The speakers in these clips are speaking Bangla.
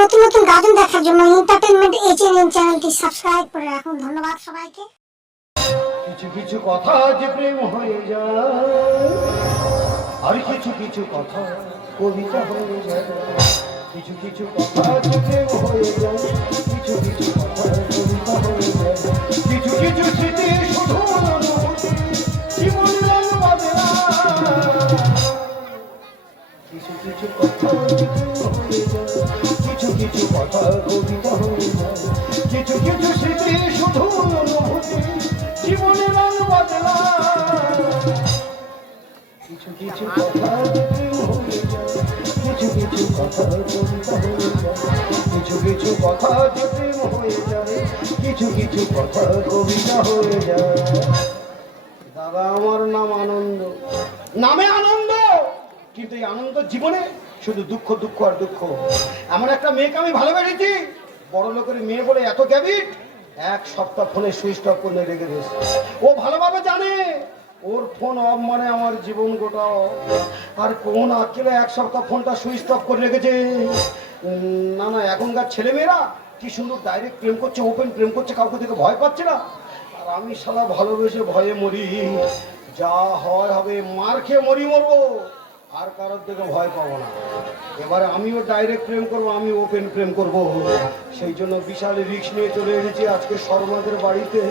নতুন নতুন গাজন দেখার জন্য এন্টারটেইনমেন্ট এইচএনএন চ্যানেলটি সাবস্ক্রাইব করে রাখুন। ধন্যবাদ সবাইকে। কিছু কিছু কথা যে প্রেম হয়ে যায়, আর কিছু কিছু কথা কবিতা হয়ে যায়। কিছু কিছু কথা যে প্রেম হয়ে যায়, কিছু কিছু কথা কবিতা হয়ে যায়। কিছু কিছু স্মৃতি শুধু অনুভূতি, জীবন রং বদলায়। কিছু কিছু কথা যে প্রেম হয়ে যায়, কিছু কিছু কথা কবিতা হয়ে যায়। কিছু কিছু স্মৃতি শুধু অনুভূতি, জীবনে রং বদলায়। কিছু কিছু কথা প্রেম হয়ে যায়, কিছু কিছু কথা কবিতা হয়ে যায়। কিছু কিছু কথা প্রেম হয়ে যায়, কিছু কিছু কথা কবিতা হয়ে যায়। দাদা, আমার নাম আনন্দ, নামে আনন্দ, কিন্তু এই আনন্দ জীবনে শুধু দুঃখ দুঃখ আর দুঃখ। এমন একটা মেয়েকে আমি ভালোবেসেছি, বড় লোকের মেয়ে বলে এত গ্যাবিট, এক সপ্তাহ ফোনে সুইচ অফ করে রেখে দিয়েছে। ও ভালোভাবে জানে ওর ফোন অফ মানে আমার জীবন গোটা off। আর কোন আকেলে এক সপ্তাহ ফোনটা সুইচ অফ করে রেখেছে। না না, এখনকার ছেলেমেয়েরা কি সুন্দর ডাইরেক্ট প্রেম করছে, ওপেন প্রেম করছে, কাউকে থেকে ভয় পাচ্ছে না। আর আমি শালা ভালোবেসে ভয়ে মরি, যা হয় হবে, মার খেয়ে মরবো, আর কারোর থেকে ভয় পাবো না। এবারে আমিও ডাইরেক্ট প্রেম করব, আমি ওপেন প্রেম করব। সেই জন্য বিশাল রিস্ক নিয়ে চলে এসেছি আজকে শর্মাদের বাড়িতে।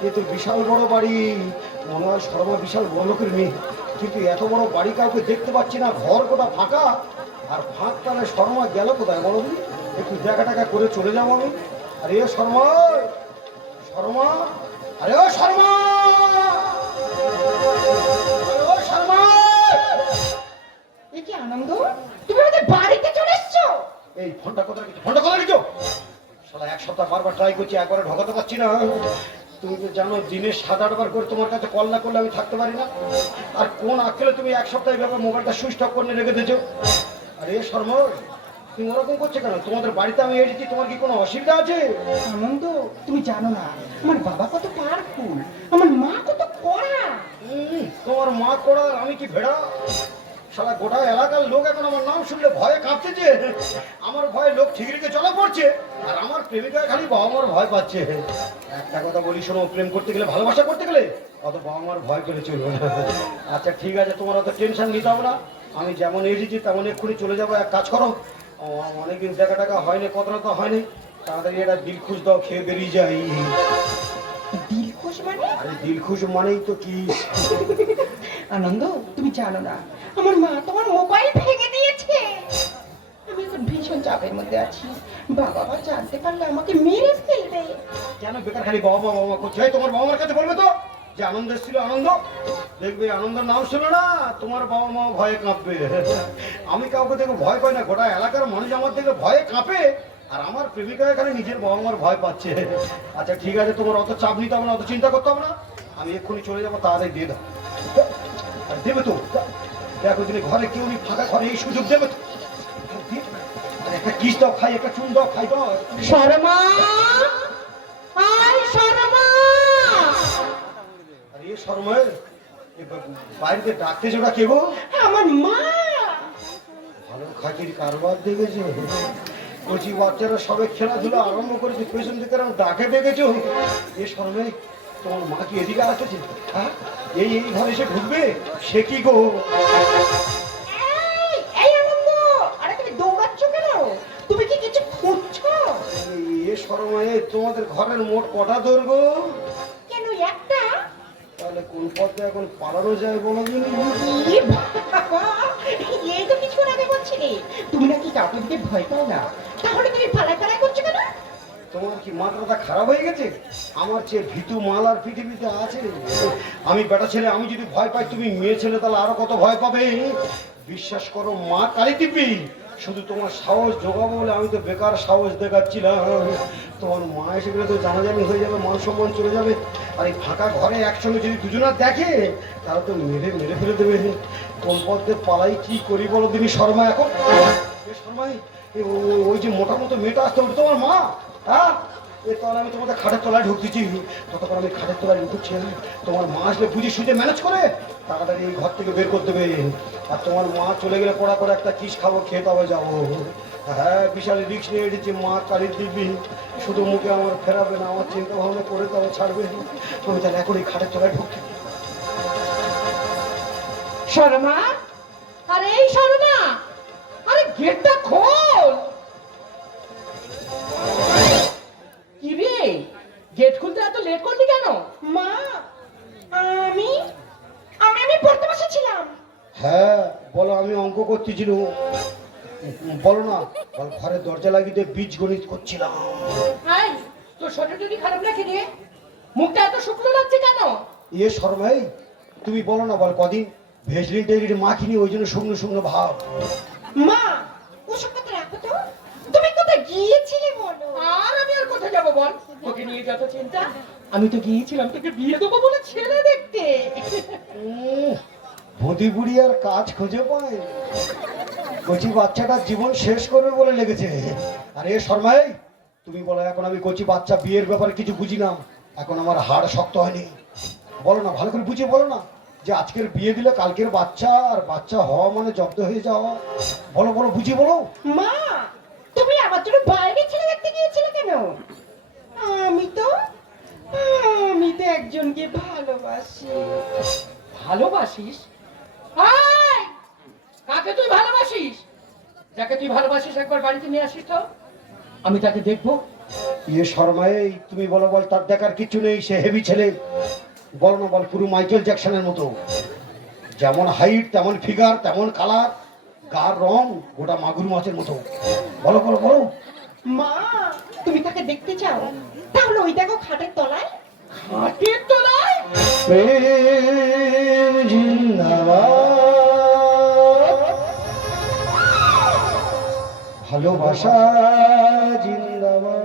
কিন্তু বিশাল বড় বাড়ি, মনে হয় শর্মা বিশাল বড় লোকের মেয়ে, কিন্তু এত বড় বাড়ি কাউকে দেখতে পাচ্ছি না, ঘর কোথা ফাঁকা। আর ফাঁক তাহলে শর্মা গেল কোথায় বলো দিন, একটু দেখা টাকা করে চলে যাবো আমি। আরে শর্মা, শর্মা, আরে ও শর্মা, কি আনন্দ, তুমি আমাদের বাড়িতে চলে এসছো? এই ফোনটা কোথায় রেখেছো, ফোনটা কোথায় রেখেছো? শালা এক সপ্তাহ বারবার ট্রাই করছি, একবারে ঢোকাতে পারছি না। তুমি তো জানো দিনে 7-8 বার করে তোমার কাছে কল না করলে আমি থাকতে পারি না। আর কোন আক্কেলে তুমি এক সপ্তাহে ব্যাপার মোবাইলটা সুইচ অফ করে রেখে দিয়েছো? আরে শর্মা, তুমি ওরকম করছো কেন? তোমাদের বাড়িতে আমি এসেছি, তোমার কি কোনো অসুবিধা আছে? আনন্দ, তুমি জানো না আমার বাবা কত পাওয়ারফুল, আমার মা কত কড়া। তোমার মা করা, আমি কি ভেড়া? শালা গোটা এলাকার লোক এখন আমার নাম শুনলে ভয়ে কাঁপছে যে আমার ভয়ে লোক ঠিক রেখে চলা পড়ছে, আর আমার প্রেমিকায় খালি বাবা মার ভয় পাচ্ছে। একটা কথা বলি শোনো, প্রেম করতে গেলে, ভালোবাসা করতে গেলে অত বাবা মার ভয় করে চলবে না। আচ্ছা ঠিক আছে, তোমার অত টেনশন নিতে হবে না, আমি যেমন এসেছি তেমন এক্ষুনি চলে যাবো। এক কাজ করো, অনেকদিন দেখা টাকা হয়নি, কথাটা তো হয়নি, তাড়াতাড়ি একটা দিলখুশ দাও, খেয়ে বেরিয়ে যাই। দিলখুশ মানে? আরে দিলখুশ মানেই তো কি। আনন্দ, তুমি জানো না আমার মা তোমার মোবাইল ভেঙে দিয়েছে। আমি এখন ভীষণ চাপের মধ্যে আছি, বাবা মা জানতে পারলে আমাকে মেরে ফেলবে। কেন বেকার খালি বাবা মা বাবা করছে? তোমার বাবা মার কাছে বলবে তো যে আনন্দ এসেছিল, আনন্দ দেখবে, আনন্দের নাম শুনো না তোমার বাবা মা ভয়ে কাঁপবে। আমি কাউকে দেখে ভয় পাই না, গোটা এলাকার মানুষ আমার থেকে ভয়ে কাঁপে, আর আমার প্রেমিকা এখানে নিজের বাবা মার ভয় পাচ্ছে। আচ্ছা ঠিক আছে, তোমার অত চাপ নিতে হবে না, অত চিন্তা করতে হবে না, আমি এক্ষুনি চলে যাবো, তাড়াতাড়ি দিয়ে দাও। আর দেবে তো, দেখো তুমি ঘরে কেউ নেই, ফাঁকা ঘরে এই সুযোগ দেবে তো। একটা কিস দাও খাই, একটা চুন দাও খাই দাও। শর্মা, আয় শর্মা। আরে শর্মা, বাইরে ডাকতেছে ওটা কে গো? আমার মা। ভালো খাতির কারবার দেখেছো, কচি বাচ্চারা সবে খেলাধুলা আরম্ভ করেছে, পেছন থেকে ডাকে দেখেছো? এ শর্মে, তোমার মা কি এদিকে আসতেছে? হ্যাঁ, এই এই ঘরে এসে ঢুকবে? সে কি গো? এই আনন্দ, আরে তুমি দৌড়াচ্ছ কেন? তুমি কি কিছু খুঁজছো? এ শর্মায়, তোমাদের ঘরের মোট কটা দৈর্ঘ্য? কেন একটা? তাহলে কোন পথে এখন পালানো যায় বলো দিন? এ বাবা, এই তো কিছুক্ষণ আগে বলছিলে তুমি নাকি কাউকে দিতে ভয় পাও না, তাহলে তুমি পালাই পালাই করছো কেন? তোমার কি মাথাটা খারাপ হয়ে গেছে? আমার চেয়ে ভীতু মাল আর পৃথিবীতে আছে? আমি বেটা ছেলে, আমি যদি ভয় পাই, তুমি মেয়ে ছেলে, তাহলে আরো কত ভয় পাবে। বিশ্বাস করো, মা কালী টিপি, শুধু তোমার সাহস জোগাবো বলে আমি তো বেকার সাহস দেখাচ্ছিলাম। তোমার মা এসে গেলে তো জানাজানি হয়ে যাবে, মান সম্মান চলে যাবে। আর এই ফাঁকা ঘরে একসঙ্গে যদি দুজনা দেখে, তাহলে তো মেরে মেরে ফেলে দেবে। কোন পথে পালাই, কি করি বলো দিনি শর্মা এখন? শর্মাই, ওই যে মোটা মতো মেয়েটা আসতে, ওটা তোমার মা? হ্যাঁ, তাহলে আমি তোমাদের খাটের তলায় ঢুকতেছি, ততক্ষণ আমি খাটের তলায় ঢুকছি। তোমার মা আসলে বুঝে সুঝে ম্যানেজ করে তাড়াতাড়ি এই ঘর থেকে বের করে দেবে। আর তোমার মা চলে গেলে পড়া করে একটা কিস খাবো, খেয়ে তবে যাবো। হ্যাঁ, বিশাল রিক্স নিয়ে এসেছি, মা কালী দিবি শুধু মুখে আমার ফেরাবে না, আমার চিন্তা ভাবনা করে তবে ছাড়বে। আমি তাহলে এখনই খাটের তলায় ঢুকি। শর্মা, আরে এই শর্মা, আরে গেটটা খোল। কি রে, গেট খুলতে এত লেট করলি কেন? মা, আমি আমি আমি পড়তে বসেছিলাম। হ্যাঁ বলো, আমি অঙ্ক করতেছিল। বলো না, বল ঘরের দরজা লাগিয়ে দিয়ে বীজ গণিত করছিলাম। আই, তোর শরীর যদি খারাপ লাগে রে, মুখটা এত শুকনো লাগছে কেন? ইয়ে শর্মাই, তুমি বলো না, বল কদিন ভেজলিন টেজলিন মা কিনি, ওই জন্য শুকনো শুকনো ভাব। মা, ওসব কথা রাখো তো। তুমি কোথায় গিয়েছিলে বলো? আর আমি আর কোথায় যাবো বল? তোকে নিয়ে যত চিন্তা। আমি তো গিয়েছিলাম তোকে বিয়ে দেবো বলে ছেলে দেখতে। ভূতি বুড়ি আর কাজ খুঁজে পায়, কচি বাচ্চাটার জীবন শেষ করবে বলে লেগেছে। আরে শর্মাই, তুমি বলো, এখন আমি কচি বাচ্চা বিয়ের ব্যাপারে কিছু বুঝি না, এখন আমার হাড় শক্ত হয়নি। বলো না, ভালো করে বুঝিয়ে বলো না, যে আজকের বিয়ে দিলে কালকের বাচ্চা, আর বাচ্চা হওয়া মানে জব্দ হয়ে যাওয়া। বলো বলো, বুঝিয়ে বলো। মা, তুমি আমার জন্য বাইরে ছেলে দেখতে গিয়েছিলে কেন? আমি তো একজনকে ভালোবাসি। ভালোবাসিস? হাই, কাকে তুই ভালোবাসিস? যাকে তুই ভালোবাসিস একবার বাড়িতে নিয়ে আসিস তো, আমি তাকে দেখবো। ইয়ে শর্মাই, তুমি বলো, বল তার দেখার কিছু নেই, সে হেভি ছেলে। বলো না, বল পুরো মাইকেল জ্যাকসনের মতো, যেমন হাইট তেমন ফিগার তেমন কালার, গার রং গোটা মাগুর মাছের মতো। বলো বলো বলো। মা, তুমি তাকে দেখতে চাও? তাহলে ওই দেখো খাটের তলায়। খাটের তলায়? প্রেম জিন্দাবাদ, ভালোবাসা জিন্দাবাদ।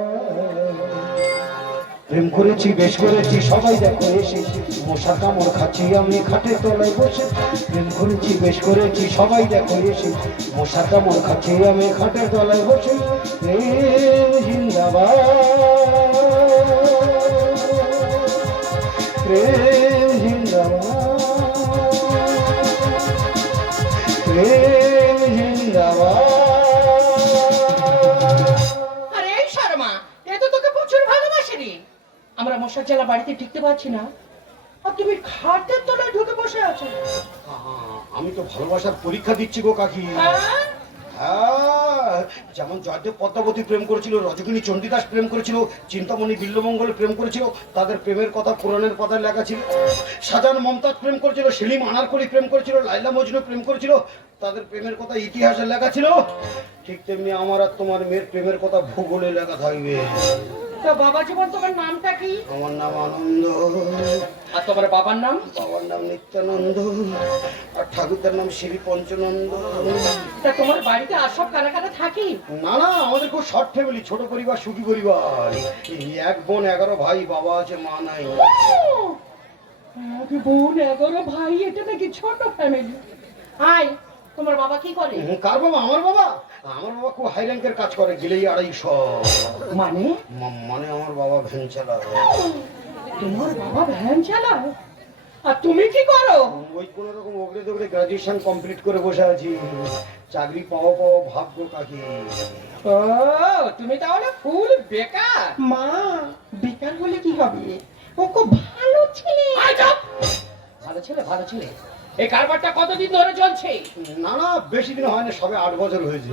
প্রেম করেছি, বেশ করেছি, সবাই দেখো এসে, মশা কামড় খাচ্ছি আমি খাটের তলায় বসে। প্রেম করেছি, বেশ করেছি, সবাই দেখো এসে, মশা কামড় খাচ্ছি আমি খাটের তলায় বসে। প্রেম জিন্দাবাদ, প্রেম জিন্দাবাদ, প্রেম জিন্দাবাদ। আরে শর্মা, এ তো তোকে প্রচুর ভালোবাসে রে। আমরা মশার জ্বালা বাড়িতে টিকতে পারছি না, আর তুমি খাটের তলায় ঢুকে বসে আছো। আমি তো ভালোবাসার পরীক্ষা দিচ্ছি গো কাকি। হ্যাঁ? হ্যাঁ, যেমন জয়দেব পদ্মাবতী প্রেম করেছিল, রজকিনী চণ্ডীদাস প্রেম করেছিল, চিন্তামণি বিল্লমঙ্গল প্রেম করেছিল, তাদের প্রেমের কথা পুরাণের পাতায় লেখা ছিল। শাহজাহান মমতাজ প্রেম করেছিল, সেলিম আনারকলি প্রেম করেছিল, লাইলা মজনু প্রেম করেছিল, তাদের প্রেমের কথা ইতিহাসে লেখা ছিল। ঠিক তেমনি আমার আর তোমার মেয়ের প্রেমের কথা ভূগোলে লেখা থাকবে। তো বাবা জীবন, তোমার নামটা কি? আমার নাম আনন্দ। আর তোমার বাবার নাম? বাবার নাম নিত্যানন্দ, আর ঠাকুরদার নাম শ্রী পঞ্চানন্দ। তা তোমার বাড়িতে আর সব কারা কারা থাকি? না না, আমাদের খুব শর্ট ফ্যামিলি, ছোট পরিবার, সুখী পরিবার। এই এক বোন 11 ভাই, বাবা আছে মা নাই। এক বোন 11 ভাই, এটা নাকি ছোট ফ্যামিলি? আয়, তোমার বাবা কি করে? কার বাবা? আমার বাবা? আমার বাবা খুব হাই র্যাঙ্কের কাজ করে, গেলেই 250। মানে? মানে আমার বাবা ভ্যান চালায়। তোমার বাবা ভ্যান চালায়? আর তুমি কি করো? ওই কোন রকম ওগড়ে দোগড়ে গ্রাজুয়েশন কমপ্লিট করে বসে আছি, চাকরি পাওয়া ভাগ্য কাকি। ও, তুমি তাহলে ফুল বেকার? মা, বেকার হলে কি হবে? ও খুব ভালো ছেলে। ভালো ছেলে, ভালো ছেলে। এই কারবারটা কতদিন ধরে চলছে? না না, বেশি দিন হয় না, সবে 8 বছর হয়েছে।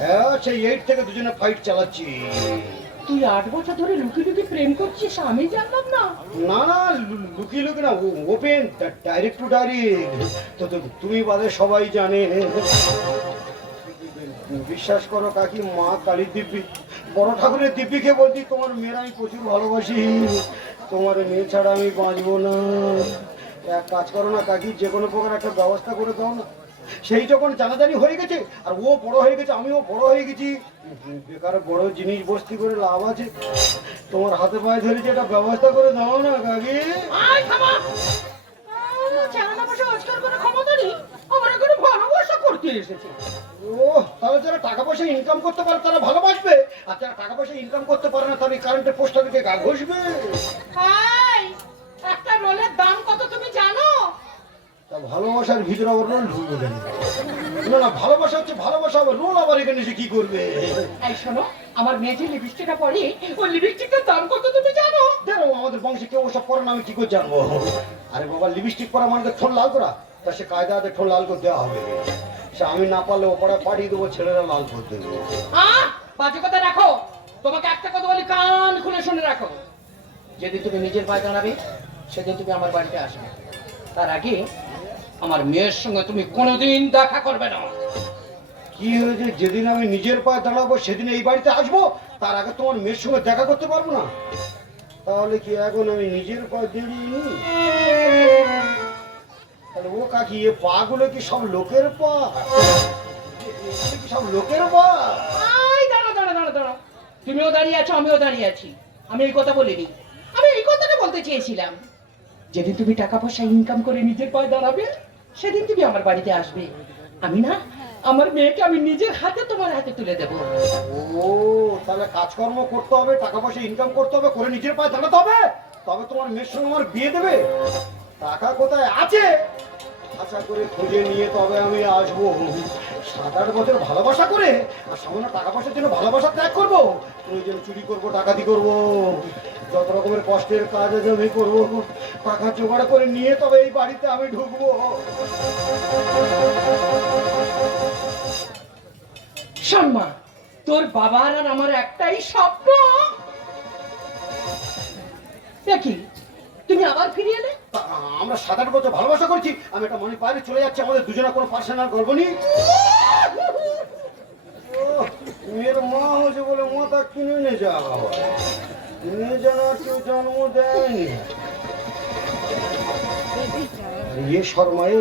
হ্যাঁ, সেই 8 থেকে দুজনে ফাইট চালাচ্ছি। তুই 8 বছর ধরে লুকি লুকি প্রেম করছিস, আমি জানলাম না। না না, লুকিয়ে লুকিয়ে না, ওপেন, ডাইরেক্ট টু ডাইরেক্ট। তো তুমি বাদে সবাই জানে। বিশ্বাস করো কাকি, মা কালী দিব্যি, বড় ঠাকুরের দিব্যিকে বলছি, তোমার মেয়ের আমি প্রচুর ভালোবাসি, তোমার মেয়ে ছাড়া আমি বাঁচবো না। এক কাজ করো না কাকি, যে কোনো প্রকার একটা ব্যবস্থা করে দাও না। সেই যখন জানাজানি হয়ে গেছে, আর ও বড় হয়ে গেছে, আমিও বড় হয়ে গেছি, বেকার বড় জিনিস বস্তি করে লাভ আছে? তোমার হাতে পায়ে ধরেছে, একটা ব্যবস্থা করে দাও না কাকি। আয় থামা, জানা বসে আজকাল করে ক্ষমতা নেই, আমার এখানে ভালোবাসা করতে এসেছে। ও, তাহলে যারা টাকা পয়সা ইনকাম করতে পারে তারা ভালোবাসবে, আর যারা টাকা পয়সা ইনকাম করতে পারে না তারা কারেন্টের পোস্টার দিকে গা ঘষবে। হাই, একটা রোলের দাম কত তুমি জানো? তা ভালোবাসার ভিতরে আবার রোল ঢুকবে কেন? না না, ভালোবাসা হচ্ছে ভালোবাসা, আবার রোল আবার এখানে এসে কি করবে? এই শোনো, আমার মেয়ে যে লিপস্টিকটা পরে, ওই লিপস্টিকটার দাম কত তুমি জানো? দেখো আমাদের বংশে কেউ ওসব পরে না, আমি কি করে জানবো? আরে বাবা, লিপস্টিক পরা মানে ঠোঁট লাল করা, তা সে কায়দাতে ঠোঁট লাল করে দেওয়া হবে। সে আমি না পারলে ও পড়া পাঠিয়ে দেবো, ছেলেরা লাল করে দেবে। বাজে কথা রাখো। তোমাকে একটা কথা বলি, কান খুলে শুনে রাখো। যেদিন তুমি নিজের পায়ে দাঁড়াবে, সেদিন তুমি আমার বাড়িতে আসবে। তার আগে আমার মেয়ের সঙ্গে তুমি কোনোদিন দেখা করবে না। কি হয়েছে? যেদিন আমি নিজের পায়ে দাঁড়াবো সেদিন এই বাড়িতে আসবো, তার আগে তোমার মেয়ের সঙ্গে দেখা করতে পারবো না? তাহলে কি এখন আমি নিজের পায়ে দাঁড়িয়ে? তাহলে ও কাকি, এ পা গুলো কি সব লোকের পা? এগুলো কি সব লোকের পা? দাঁড়া দাঁড়া দাঁড়া দাঁড়া, তুমিও দাঁড়িয়ে আছো, আমিও দাঁড়িয়ে আছি। আমি এই কথা বলিনি, আমি এই কথাটা বলতে চেয়েছিলাম। যেদিন তুমি টাকা পয়সা ইনকাম করে নিজের পায়ে দাঁড়াবে, সেদিন তুমি আমার বাড়িতে আসবে। আমি না, আমার মেয়েকে আমি নিজের হাতে তোমার হাতে তুলে দেবো। ও, তাহলে কাজকর্ম করতে হবে, টাকা পয়সা ইনকাম করতে হবে, করে নিজের পায়ে দাঁড়াতে হবে, তবে তোমার মেয়ের সঙ্গে আমার বিয়ে দেবে? টাকা কোথায় আছে? আশা করে খুঁজে নিয়ে তবে আমি আসবো। 7-8 বছর ভালোবাসা করে আর সামান্য টাকা পয়সার জন্য ভালোবাসা ত্যাগ করবো? প্রয়োজন চুরি করবো, ডাকাতি করবো, যত রকমের কষ্টের কাজ আছে আমি করবো। টাকা জোগাড় করে নিয়ে তবে এই বাড়িতে আমি ঢুকবো। শর্মা, তোর বাবার আর আমার একটাই স্বপ্ন। দেখি তুমি আবার ফিরে এলে। আমরা 7-8 বছর ভালোবাসা করছি, আমি একটা মনে বাইরে চলে যাচ্ছে, আমাদের দুজনের কোনো পার্সোনাল গল্প নেই। মেয়ের মা হয়েছে বলে মাথা কিনে নিয়ে যাওয়া, মেয়ে যেন আর কেউ জন্ম দেয়নি। ইয়ে শর্মাই,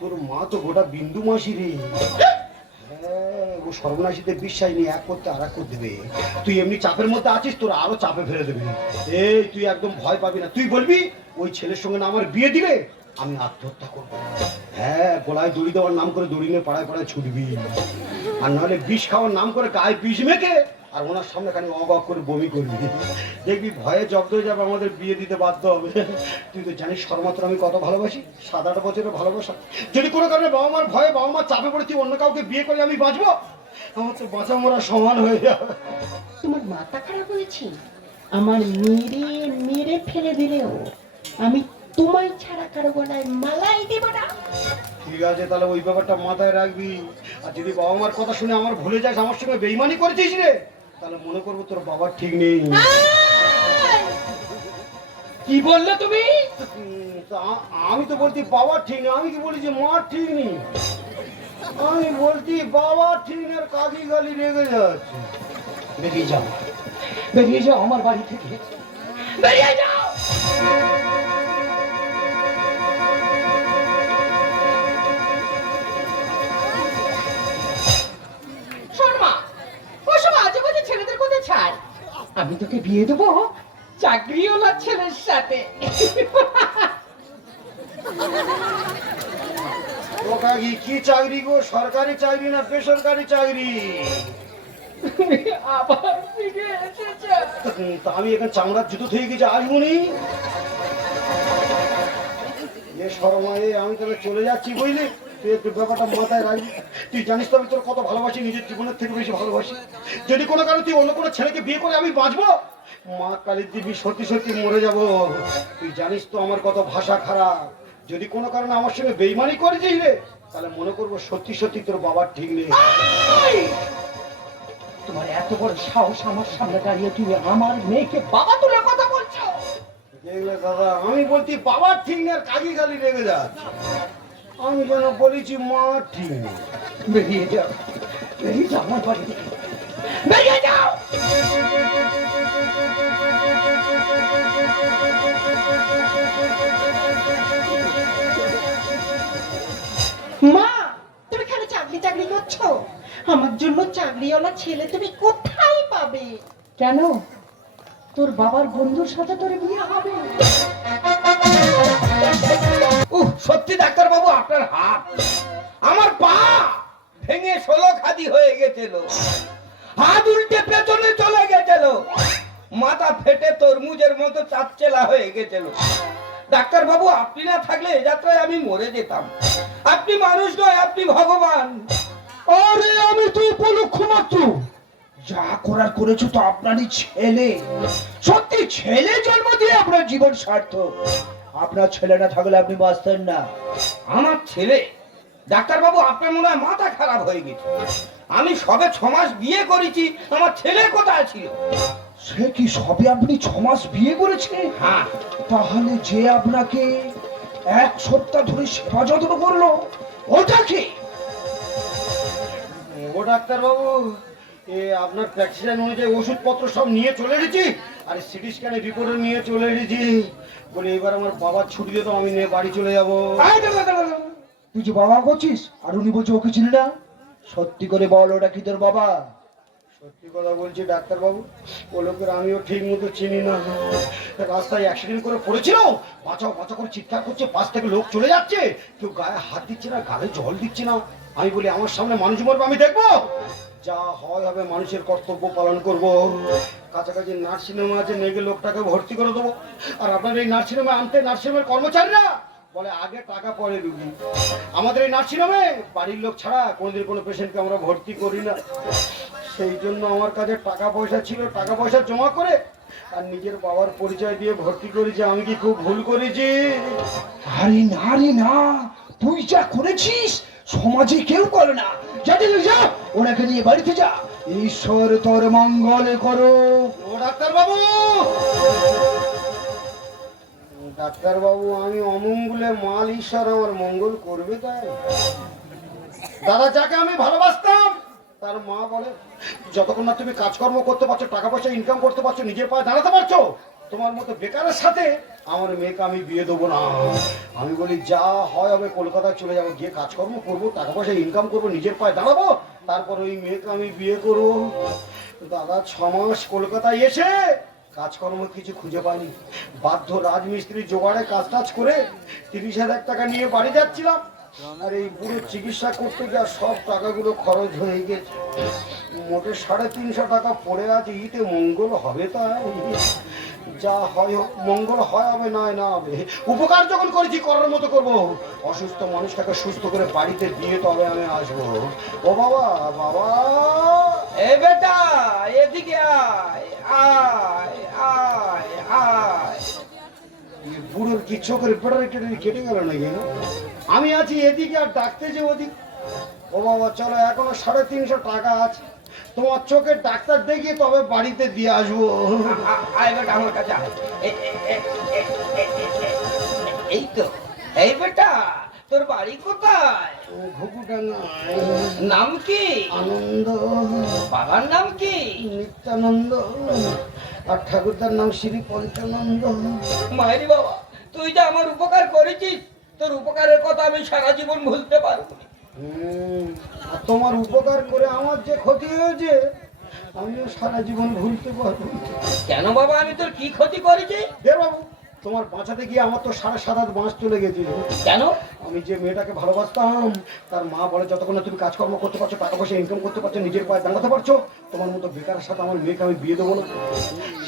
তোর মা তো গোটা বিন্দু মাসি রে। হ্যাঁ, ও সর্বনাশীতে বিশ্বাস নেই, এক করতে আর এক করে দেবে। তুই এমনি চাপের মধ্যে আছিস, তোর আরো চাপে ফেলে দেবে। এই তুই একদম ভয় পাবি না, তুই বলবি ওই ছেলের সঙ্গে না আমার বিয়ে দিলে আমি আত্মহত্যা করবো। হ্যাঁ, গলায় দড়ি দেওয়ার নাম করে দড়ি নিয়ে পাড়ায় পাড়ায় ছুটবি, আর নাহলে বিষ খাওয়ার নাম করে গায়ে বিষ মেখে আর ওনার সামনে খানি অবাক করে বমি করবি। দেখবি ভয়ে জব্দ হয়ে যাবে, আমাদের বিয়ে দিতে বাধ্য হবে। তুই তো জানিস শর্মাত্র আমি কত ভালোবাসি, 7-8 বছরের ভালোবাসা। যদি কোনো কারণে বাবা মার ভয়ে, বাবা মার চাপে পড়ে তুই অন্য কাউকে বিয়ে করে আমি বাঁচবো, আমার তো বাঁচা মরা সমান হয়ে যাবে। তোমার মাথা খারাপ হয়েছে? আমার মেরে মেরে ফেলে দিলেও আমি তোমায় ছাড়া কারো গলায় মালাই দেব না। ঠিক আছে, তাহলে ওই ব্যাপারটা মাথায় রাখবি। আর যদি বাবা মার কথা শুনে আমার ভুলে যাস, আমার সঙ্গে বেইমানি করেছিস রে, তাহলে মনে করবো তোর বাবার ঠিক নেই। কি বললে তুমি? আমি তো বলছি বাবা ঠিক নেই, আমি কি বলি যে মা ঠিক নেই? আমি বলছি বাবা ঠিক নেই, আর কাকি গালি রেগে যাচ্ছে। বেরিয়ে যাও, বেরিয়ে যাও আমার বাড়ি থেকে, বেরিয়ে যাও। শর্মা, ওসব আজে বাজে ছেলেদের কথা ছাড়। আমি তোকে বিয়ে দেবো চাকরিওয়ালা ছেলের সাথে। ও কাকি, কি চাকরি গো? সরকারি চাকরি না বেসরকারি চাকরি? আবার ফিরে এসেছে। তা আমি এখন চামড়ার জুতো থেকে গেছি, আসবো নি। এ শর্মায়ে, আমি তাহলে চলে যাচ্ছি বুঝলি, তুই একটু ব্যাপারটা মাথায় রাখবি। তুই জানিস তো আমি তোর কত ভালোবাসি, নিজের জীবনের থেকে বেশি ভালোবাসি। যদি কোনো কারণে তুই অন্য কোনো ছেলেকে বিয়ে করে আমি বাঁচবো, মা কালীর দিবি সত্যি সত্যি মরে যাব। তুই জানিস তো আমার কত ভাষা খারাপ। যদি কোনো কারণে আমার সঙ্গে বেইমানি করেছিস রে, তাহলে মনে করবো সত্যি সত্যি তোর বাবার ঠিক নেই। তোমার এত বড় সাহস, আমার সামনে দাঁড়িয়ে তুমি আমার মেয়েকে বাবা তুলে কথা বলছো? দেখলে দাদা, আমি বলছি বাবার ঠিক নেই আর কাকি গালি রেগে যাচ্ছে। আমি যেন বলেছি মা ঠিক নেই। বেরিয়ে যাও, বেরিয়ে যাও আমার বাড়ি থেকে, বেরিয়ে যাও। মা, তুমি কেন চাকরি চাকরি করছো? আমার জন্য চাকরিওয়ালা ছেলে তুমি কোথায় পাবে? কেন? তোর বাবার বন্ধুর সাথে তোর বিয়ে হবে? সত্যি ডাক্তার বাবু, আপনার হাত, আমার পা ভেঙে 16 খাদি হয়ে গেছিল, হাত উল্টে পেছনে চলে গেছিল, মাথা ফেটে তরমুজের মতো চাচ্চেলা হয়ে গেছিল। ডাক্তার বাবু আপনি না থাকলে এ যাত্রায় আমি মরে যেতাম। আপনি মানুষ নয়, আপনি ভগবান। আরে আমি তো উপলক্ষ মাত্র, যা করার করেছো তো আপনারই ছেলে। সত্যি ছেলে জন্ম দিয়ে আপনার জীবন সার্থক। আপনার ছেলে না থাকলে আপনি বাঁচতেন না। আমার ছেলে? ডাক্তার বাবু আপনার মনে হয় মাথা খারাপ হয়ে গেছে। আমি সবে 6 মাস বিয়ে করেছি, আমার ছেলে কোথায় ছিল? সে কি সবে আপনি 6 মাস বিয়ে করেছেন? হ্যাঁ। তাহলে যে আপনাকে 1 সপ্তাহ ধরে সেবা যত্ন করলো ওটা কি? ও ডাক্তার বাবু, আপনার প্রেসক্রিপশন অনুযায়ী ওষুধপত্র সব নিয়ে চলে এসেছি, আর সিটি স্ক্যানের রিপোর্টও নিয়ে চলে এসেছি। বলে এবার আমার বাবার ছুটি দিত, আমি নিয়ে বাড়ি চলে যাবো। তুই যে বাবা করছিস আর উনি বলছে ওকে চিনি না। সত্যি করে বল ওটা কি তোর বাবা? সত্যি কথা বলছি ডাক্তার বাবু, ও লোকের আমিও ঠিক মতো চিনি না। রাস্তায় অ্যাক্সিডেন্ট করে পড়েছিল, বাঁচাও বাঁচাও করে চিৎকার করছে, পাশ থেকে লোক চলে যাচ্ছে, কেউ গায়ে হাত দিচ্ছে না, গালে জল দিচ্ছে না। আমি বলি আমার সামনে মানুষ মরবে, আমি দেখবো, যা হয় হবে, মানুষের কর্তব্য পালন করব। কাছাকাছি নার্সিংহোম আছে, নেগে লোকটাকে ভর্তি করে দেবো। আর আপনার এই নার্সিংহোমে আনতে নার্সিংহোমের কর্মচারীরা বলে আগে টাকা পরে রুগী। আমাদের এই নার্সিংহোমে বাড়ির লোক ছাড়া কোনোদিন কোনো পেশেন্টকে আমরা ভর্তি করি না। সেই জন্য আমার কাছে টাকা পয়সা ছিল, টাকা পয়সা জমা করে আর নিজের বাবার পরিচয় দিয়ে ভর্তি করেছি। আমি কি খুব ভুল করেছি? আরে না রে না, তুই যা করেছিস সমাজে কেউ করে না। যা যা যা, ওনাকে নিয়ে বাড়িতে যা। ঈশ্বর তোর মঙ্গল করো। ও ডাক্তার বাবু, ডাক্তার বাবু, আমি অমঙ্গলে মাল, ঈশ্বর আমার মঙ্গল করবে তাই? দাদা যাকে আমি ভালোবাসতাম তার মা বলে যতক্ষণ না তুমি কাজকর্ম করতে পারছো, টাকা পয়সা ইনকাম করতে পারছো, নিজের পায়ে দাঁড়াতে পারছো, তোমার মতো বেকারের সাথে আমার মেয়েকে আমি বিয়ে দেবো না। আমি বলি যা হয় হবে, কলকাতায় চলে যাবো, গিয়ে কাজকর্ম করবো, টাকা পয়সা ইনকাম করবো, নিজের পায়ে দাঁড়াবো, তারপর ওই মেয়েকে আমি বিয়ে করবো। দাদা 6 মাস কলকাতায় এসে কাজকর্ম কিছু খুঁজে পাইনি, বাধ্য রাজমিস্ত্রি জোগাড়ে কাজ টাজ করে 30,000 টাকা নিয়ে বাড়ি যাচ্ছিলাম। আর এই পুরো চিকিৎসা করতে গিয়ে সব টাকাগুলো খরচ হয়ে গেছে। মোটে 350 টাকা পড়ে আছে, ইতে মঙ্গল হবে তাই? যা হয় হোক, মঙ্গল হয় হবে, নয় না হবে। উপকার যখন করেছি করার মতো করবো। অসুস্থ মানুষটাকে সুস্থ করে বাড়িতে দিয়ে তবে আমি আসবো। ও বাবা, বাবা, এ বেটা এদিকে আয়, আয় আয় আয়। এই বুড়োর কি চোখের ব্যাটারি টেটারি কেটে গেল নাকি? আমি আছি এদিকে আর ডাকতে যে ওদিক। ও বাবা চলো, এখনো 350 টাকা আছে, তোমার চোখের ডাক্তার দেখিয়ে তবে বাড়িতে দিয়ে আসবো। আয় বেটা আমার কাছে আয়। এই তো, এই বেটা তোর বাড়ি কোথায়? ঘুঘুডাঙ্গায়। নাম কি? আনন্দ। বাবার নাম কি? নিত্যানন্দ। আর ঠাকুরদার নাম শ্রী পঞ্চানন্দ। মায়েরি বাবা, তুই যে আমার উপকার করেছিস, তোর উপকারের কথা আমি সারা জীবন ভুলতে পারবো না। আর তোমার উপকার করে আমার যে ক্ষতি হয়েছে আমিও সারা জীবন ভুলতে পারবো না। কেন বাবা, আমি তোর কি ক্ষতি করেছি? দে বাবু, তোমার বাঁচাতে গিয়ে আমার তো 7.5 হাত বাঁশ চলে গেছিল। কেন? আমি যে মেয়েটাকে ভালোবাসতাম তার মা বলে যতক্ষণ না তুমি কাজকর্ম করতে পারছো, টাকা পয়সা ইনকাম করতে পারছো, নিজের পায়ে দাঁড়াতে পারছো, তোমার মতো বেকারের সাথে আমার মেয়েকে আমি বিয়ে দেবো না।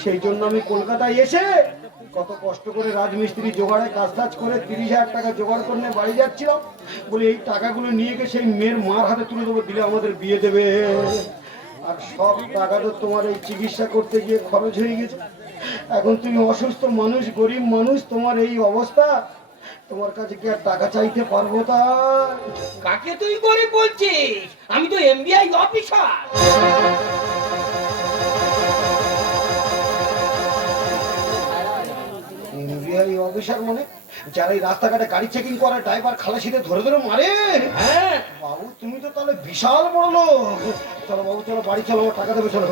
সেই জন্য আমি কলকাতায় এসে কত কষ্ট করে রাজমিস্ত্রি জোগাড়ে কাজ টাজ করে 30,000 টাকা জোগাড় করে নিয়ে বাড়ি যাচ্ছিলাম। বলে এই টাকাগুলো নিয়ে গিয়ে সেই মেয়ের মার হাতে তুলে দেবো, দিলে আমাদের বিয়ে দেবে। আর সব টাকা তো তোমার এই চিকিৎসা করতে গিয়ে খরচ হয়ে গেছে। এখন তুমি অসুস্থ মানুষ, গরিব মানুষ, তোমার এই অবস্থা, তোমার কাছে কি আর টাকা চাইতে পারবো? তা কাকে তুই গরিব বলছিস? আমি তো এমবিআই অফিসার। এমবিআই অফিসার মানে যারা এই রাস্তাঘাটে গাড়ি চেকিং করে, ড্রাইভার খালাসিতে ধরে ধরে মারে? হ্যাঁ বাবু তুমি তো তাহলে বিশাল বড় লোক। চলো বাবু চলো, বাড়ি চলো, আমার টাকা দেবে চলো।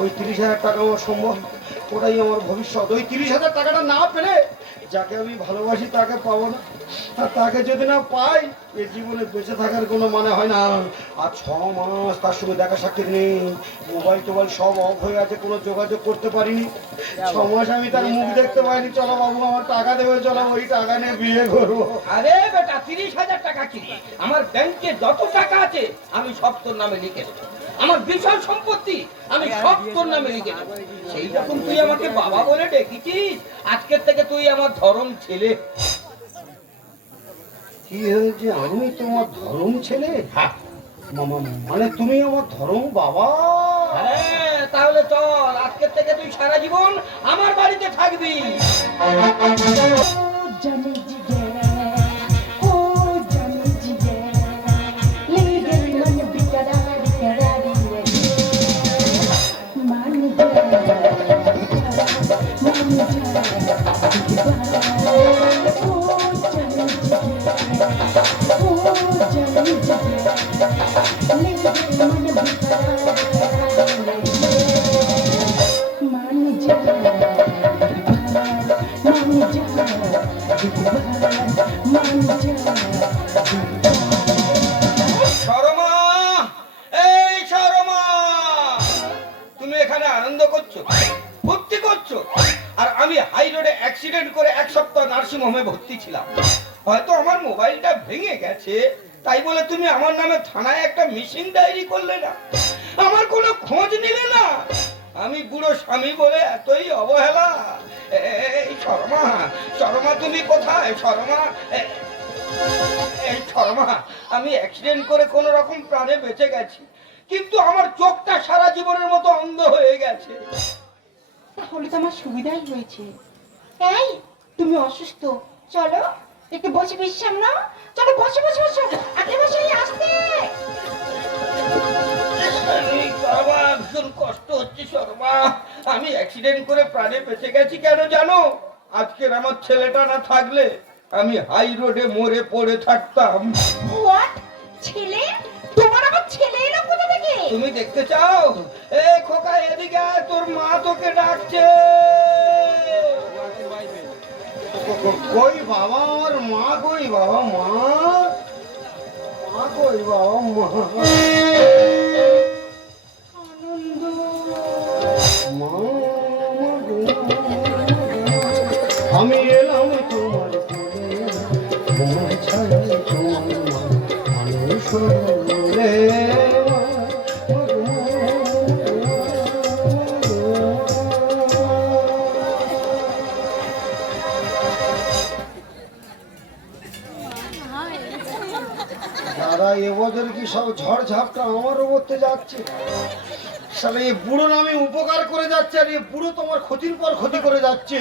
ওই 30,000 টাকা আমার সম্ভব, ওটাই আমার ভবিষ্যৎ। ওই 30,000 টাকাটা না পেলে যাকে আমি ভালোবাসি তাকে পাবো না, আর তাকে যদি না পাই এই জীবনে বেঁচে থাকার কোনো মানে হয় না। আর 6 মাস তার সঙ্গে দেখা সাক্ষাৎ নেই, মোবাইল টোবাইল সব অফ হয়ে আছে, কোনো যোগাযোগ করতে পারিনি। 6 মাস আমি তার মুখ দেখতে পাইনি। চলো বাবু, আমার টাকা দেবে চলো, ওই টাকা নিয়ে বিয়ে করবো। আরে বেটা, 30,000 টাকা কি? আমার ব্যাংকে যত টাকা আছে আমি সব তোর নামে লিখে দেবো। আমার বিশাল সম্পত্তি আমি সব তোর নামে লিখে দেবো। সেই রকম তুই আমাকে বাবা বলে ডেকেছিস, আজকের থেকে তুই আমার ধরম ছেলে। কি হয়েছে, আমি তোমার ধরম ছেলে? হ্যাঁ মানে তুমি আমার ধরম বাবা? হ্যাঁ, তাহলে চল, আজকের থেকে তুই সারা জীবন আমার বাড়িতে থাকবি। জানি জিগেরা ও জানি জিগেরা লেগে মন বিকরার করারি রে মান যা ও জানি জিগেরা ও জানি জিগেরা লেগে মন বিকরার করারি রে মান যা শর্মা, এই শর্মা, তুমি এখানে আনন্দ করছো, ফুর্তি করছো, আর আমি হাই রোডে অ্যাক্সিডেন্ট করে 1 সপ্তাহ নার্সিং হোমে ভর্তি ছিলাম। হয়তো আমার মোবাইলটা ভেঙে গেছে, তাই বলে তুমি আমার নামে থানায় একটা মিসিং ডায়েরি করলে না, আমার কোনো খোঁজ নিলে না। আমি বুড়ো স্বামী বলে এতই অবহেলা। এই শর্মা, শর্মা তুমি কোথায়? শর্মা, এই শর্মা, আমি অ্যাক্সিডেন্ট করে কোনো রকম প্রাণে বেঁচে গেছি, কিন্তু আমার চোখটা সারা জীবনের মতো অন্ধ হয়ে গেছে। তাহলে তো আমার সুবিধাই হয়েছে। এই তুমি অসুস্থ, চলো একটু বসে বিশ্রাম নাও। চলো বসে বসে বসে আগে বসে আসতে। বাবা, ভীষণ কষ্ট হচ্ছে শর্মা। আমি অ্যাক্সিডেন্ট করে প্রাণে বেঁচে গেছি কেন জানো? আজকের আমার ছেলেটা না থাকলে আমি হাই রোডে মরে পড়ে থাকতাম। হোয়াট? ছেলে? তোমার আবার ছেলে এলো কোথা থেকে? তুমি দেখতে চাও? এ খোকা, এদিকে আয়, তোর মা তোকে ডাকছে। কই বাবা, আমার মা কই বাবা? মা, মা কই বাবা? মা, আনন্দ মা, আমি এলাম তোমার কোলে, তোমার ছায়ায় তোমার মানুষ হলে। দাদা, এবছর কি সব ঝড় ঝাপটা আমার ওপরতে যাচ্ছে? সালে এই বুড়ো নামে উপকার করে যাচ্ছে, আর এই বুড়ো তোমার ক্ষতির পর ক্ষতি করে যাচ্ছে।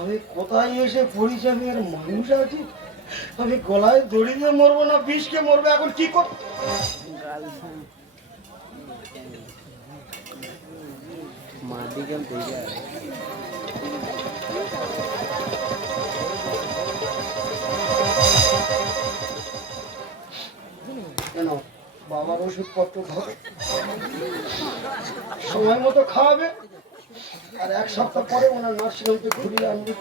আমি কোথায় এসে পড়েছি? আমি আর মানুষ আছি? আমি গলায় দড়ি দিয়ে মরবো না বিষকে মরবো? এখন কি কর? কেন বাবার ওষুধপত্র ধরো, সময় মতো খাওয়াবে, আর 1 সপ্তাহ পরে ওনার নার্সিংহোমকে ঘুরিয়ে আনবে।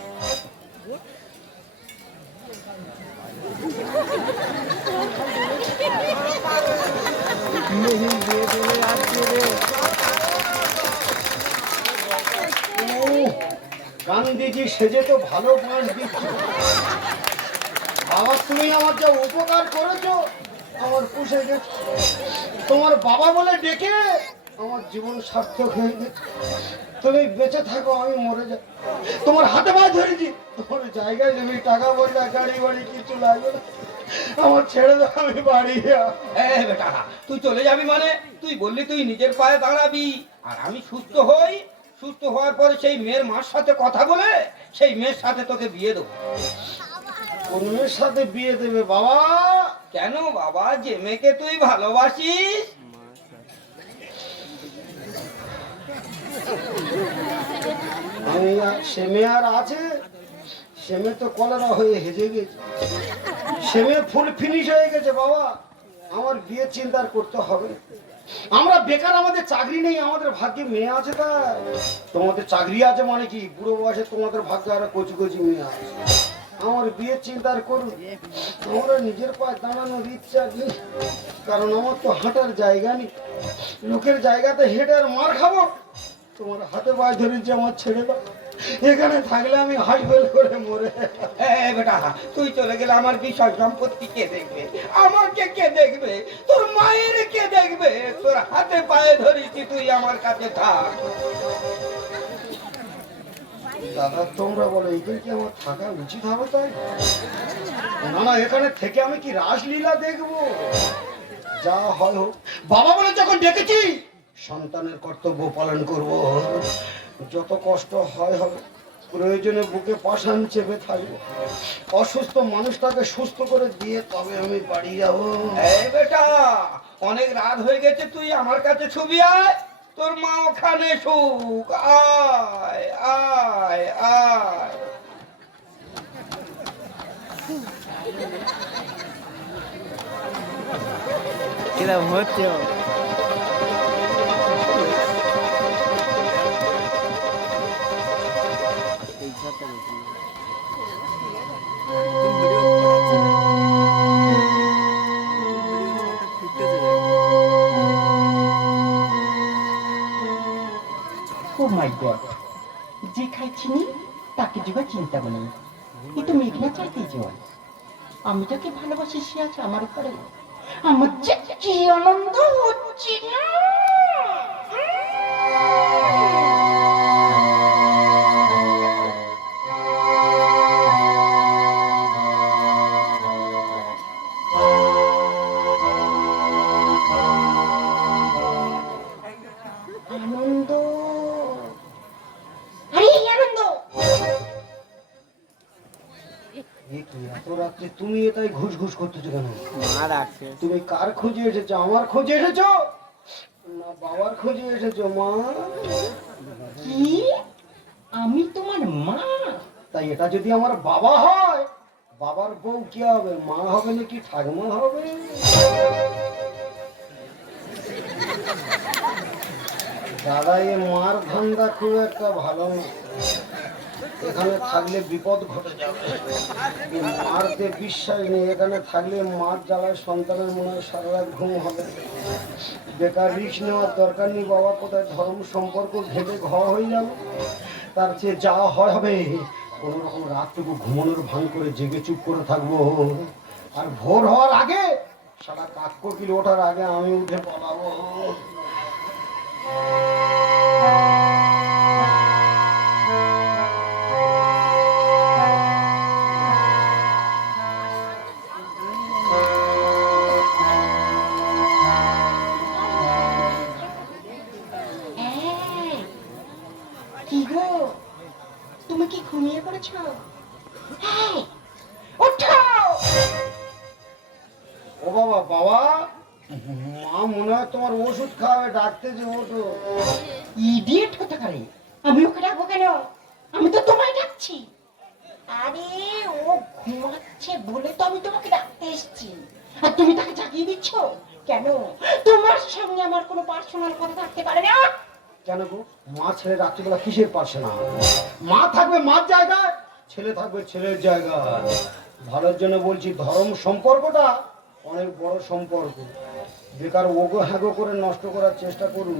গান্ধীজি সেজে তো ভালো গান দিচ্ছে। বাবা, তুমি আমার যা উপকার করেছো, আমার পুষে গেছে। তোমার বাবা বলে ডেকে আমার জীবন সার্থক হয়ে গেছে। তুমি বেঁচে থাকো, আমি মরে যাই। তোমার হাতে পায়ে ধরেছি, তোমার জায়গায় জমি টাকা পয়সা গাড়ি বাড়ি কিছু লাগবে না। আমার ছেড়ে দাও, আমি বাড়ি যাই। বেটা, তুই চলে যাবি মানে? তুই বললি তুই নিজের পায়ে দাঁড়াবি, আর আমি সুস্থ হই, সুস্থ হওয়ার পরে সেই মেয়ের মার সাথে কথা বলে সেই মেয়ের সাথে তোকে বিয়ে দেবো। কোন মেয়ের সাথে বিয়ে দেবে বাবা? কেন বাবা, যে মেয়েকে তুই ভালোবাসিস। আমি সে মেয়ে আর আছে? সে মেয়ে তো কলেরা হয়ে হেজে গেছে, সে মেয়ে ফুল ফিনিশ হয়ে গেছে বাবা। আমার বিয়ে চিন্তা করতে হবে। আমরা বেকার, আমাদের চাকরি নেই, আমাদের ভাগ্যে মেয়ে আছে। তাই তোমাদের চাকরি আছে মানে কি, বুড়ো বয়সে তোমাদের ভাগ্যে আরো কচি কচি মেয়ে আছে। আমার বিয়ের চিন্তা করুন, আমরা নিজের পায়ে দাঁড়ানোর ইচ্ছা নেই, কারণ আমার তো হাঁটার জায়গা নেই। লোকের জায়গাতে হেঁটে আর মার খাবো? তোমার হাতে পায়ে ধরেছি, আমার ছেড়ে দাও। এখানে থাকলে আমি হার্ট ফেল করে মরে। বেটা, তুই চলে গেলে আমার বিষয় সম্পত্তি কে দেখবে? আমাকে কে দেখবে? তোর মায়ের কে দেখবে? তোর হাতে পায়ে ধরেছি, তুই আমার কাছে থাক। দাদা তোমরা বলো এখানে কি আমার থাকা উচিত হবে? তাই না না, এখানে থেকে আমি কি রাসলীলা দেখবো? যা হয় হোক, বাবা বলে যখন ডেকেছি সন্তানের কর্তব্য পালন করব। যত কষ্ট হয় হবে, প্রয়োজনে বুকে পাশান চেপে থাকবো। অসুস্থ মানুষটাকে সুস্থ করে দিয়ে তবে আমি বাড়ি যাবো। এই বেটা, অনেক রাত হয়ে গেছে, তুই আমার কাছে ছবি আয়। তোর মা ওখানে সুখ, আয় আয় আয়। কিরম হচ্ছে? ও মাই গড, যে খাই চিনি তাকে যুগে চিন্তা নেই। কিন্তু মেঘনা চাইতে জল, আমি যাকে ভালোবাসি সে আছে আমার উপরে। আমার যে কি আনন্দ হচ্ছে না। আনন্দ, আরে এই আনন্দ। এত রাত্রে তুমি এটাই ঘুষ ঘুষ করতেছো কেন? মা রাখছে। তুমি কার খোঁজে এসেছো? আমার খোঁজে এসেছো না বাবার খোঁজে এসেছো? মা, কি আমি তোমার মা? তাই এটা যদি আমার বাবা হয়, বাবার বউ কি হবে? মা হবে নাকি ঠাকুমা হবে? দাদা, এ মার ধান্দা খুব একটা ভালো না। এখানে থাকলে বিপদ ঘটে যাবে। এই মারতে বিশ্বাস নেই। এখানে থাকলে মার জ্বালায় সন্তানের মনে হয় সারা রাত ঘুম হবে। বেকার রিস্ক নেওয়ার দরকার নেই বাবা। কোথায় ধর্ম সম্পর্ক ঘেটে ঘর হয়ে যাবে। তার চেয়ে যা হয় হবে। কোনো রকম রাতটুকু ঘুমানোর ভান করে জেগে চুপ করে থাকবো। আর ভোর হওয়ার আগে, সারা কাক কোকিল ওঠার আগে আমি উঠে পালাবো। এই, কি গো, তুমি কি ঘুমিয়ে পড়েছো? এই, ওঠো। ও বাবা, বাবা, মা মনে হয় তোমার ওষুধ খাওয়াবে, ডাকতে যে ওঠো। ইডিয়েট হতে পারে, আমি ওকে ডাকবো কেন? আমি তো তোমায় ডাকছি। আরে ও ঘুমাচ্ছে বলে তো আমি তোমাকে ডাকতে এসেছি, আর তুমি তাকে জাগিয়ে দিচ্ছ কেন? তোমার সঙ্গে আমার কোনো পার্সোনাল কথা থাকতে পারে না? কেন গো, মা ছেলে রাত্রিবেলা কিসের পারছে না? মা থাকবে মার জায়গায়, ছেলে থাকবে ছেলের জায়গায়। ভালোর জন্য বলছি, ধর্ম সম্পর্কটা অনেক বড় সম্পর্ক। বেকার ওগো হ্যাগো করে নষ্ট করার চেষ্টা করুন।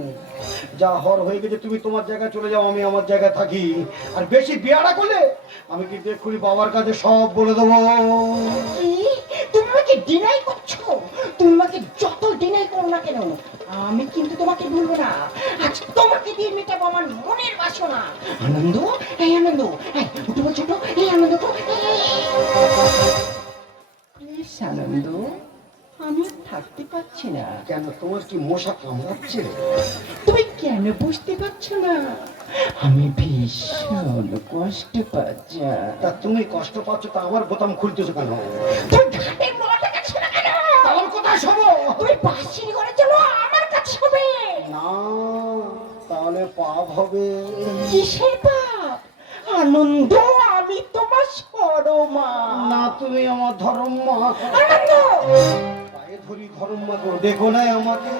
যা হর হয়ে গেছে, তুমি তোমার জায়গায় চলে যাও, আমি আমার জায়গায় থাকি। আর বেশি বিয়াটা করলে আমি কিন্তু এক্ষুনি বাবার কাছে সব বলে দেবো। কি? তুমি আমাকে ডিনাই করছো? তুমি আমাকে যত ডিনাই করো না কেন, আমি কিন্তু তোমাকে ভুলবো না। আজ তোমাকে দিয়ে মেটাবো আমার মনের বাসনা। আনন্দ, এই আনন্দ, এই উঠো বলছো তো, এই আনন্দ তো, প্লিজ আনন্দ, আমি আর থাকতে পারছি না। কেন, তোমার কি মশা কামড়াচ্ছে? তুমি কেন বুঝতে পারছো না? আমি ভীষণ কষ্ট পাচ্ছি। তা তুমি কষ্ট পাচ্ছ, তা আমার বোতাম খুলতেছো কেন? তুই ঘাটের মোড়াটা কাছে না কেন? তাহলে কোথায় শোবো? তুই বাসির ঘরে চলো, আমার কাছে হবে। না, তাহলে পাপ হবে। কিসের পাপ? আনন্দ, আমি তোমার সরমা। না, তুমি আমার ধর্ম মা। আনন্দ, পায়ে ধরি ধর্ম মা গো, দেখো না আমাকে।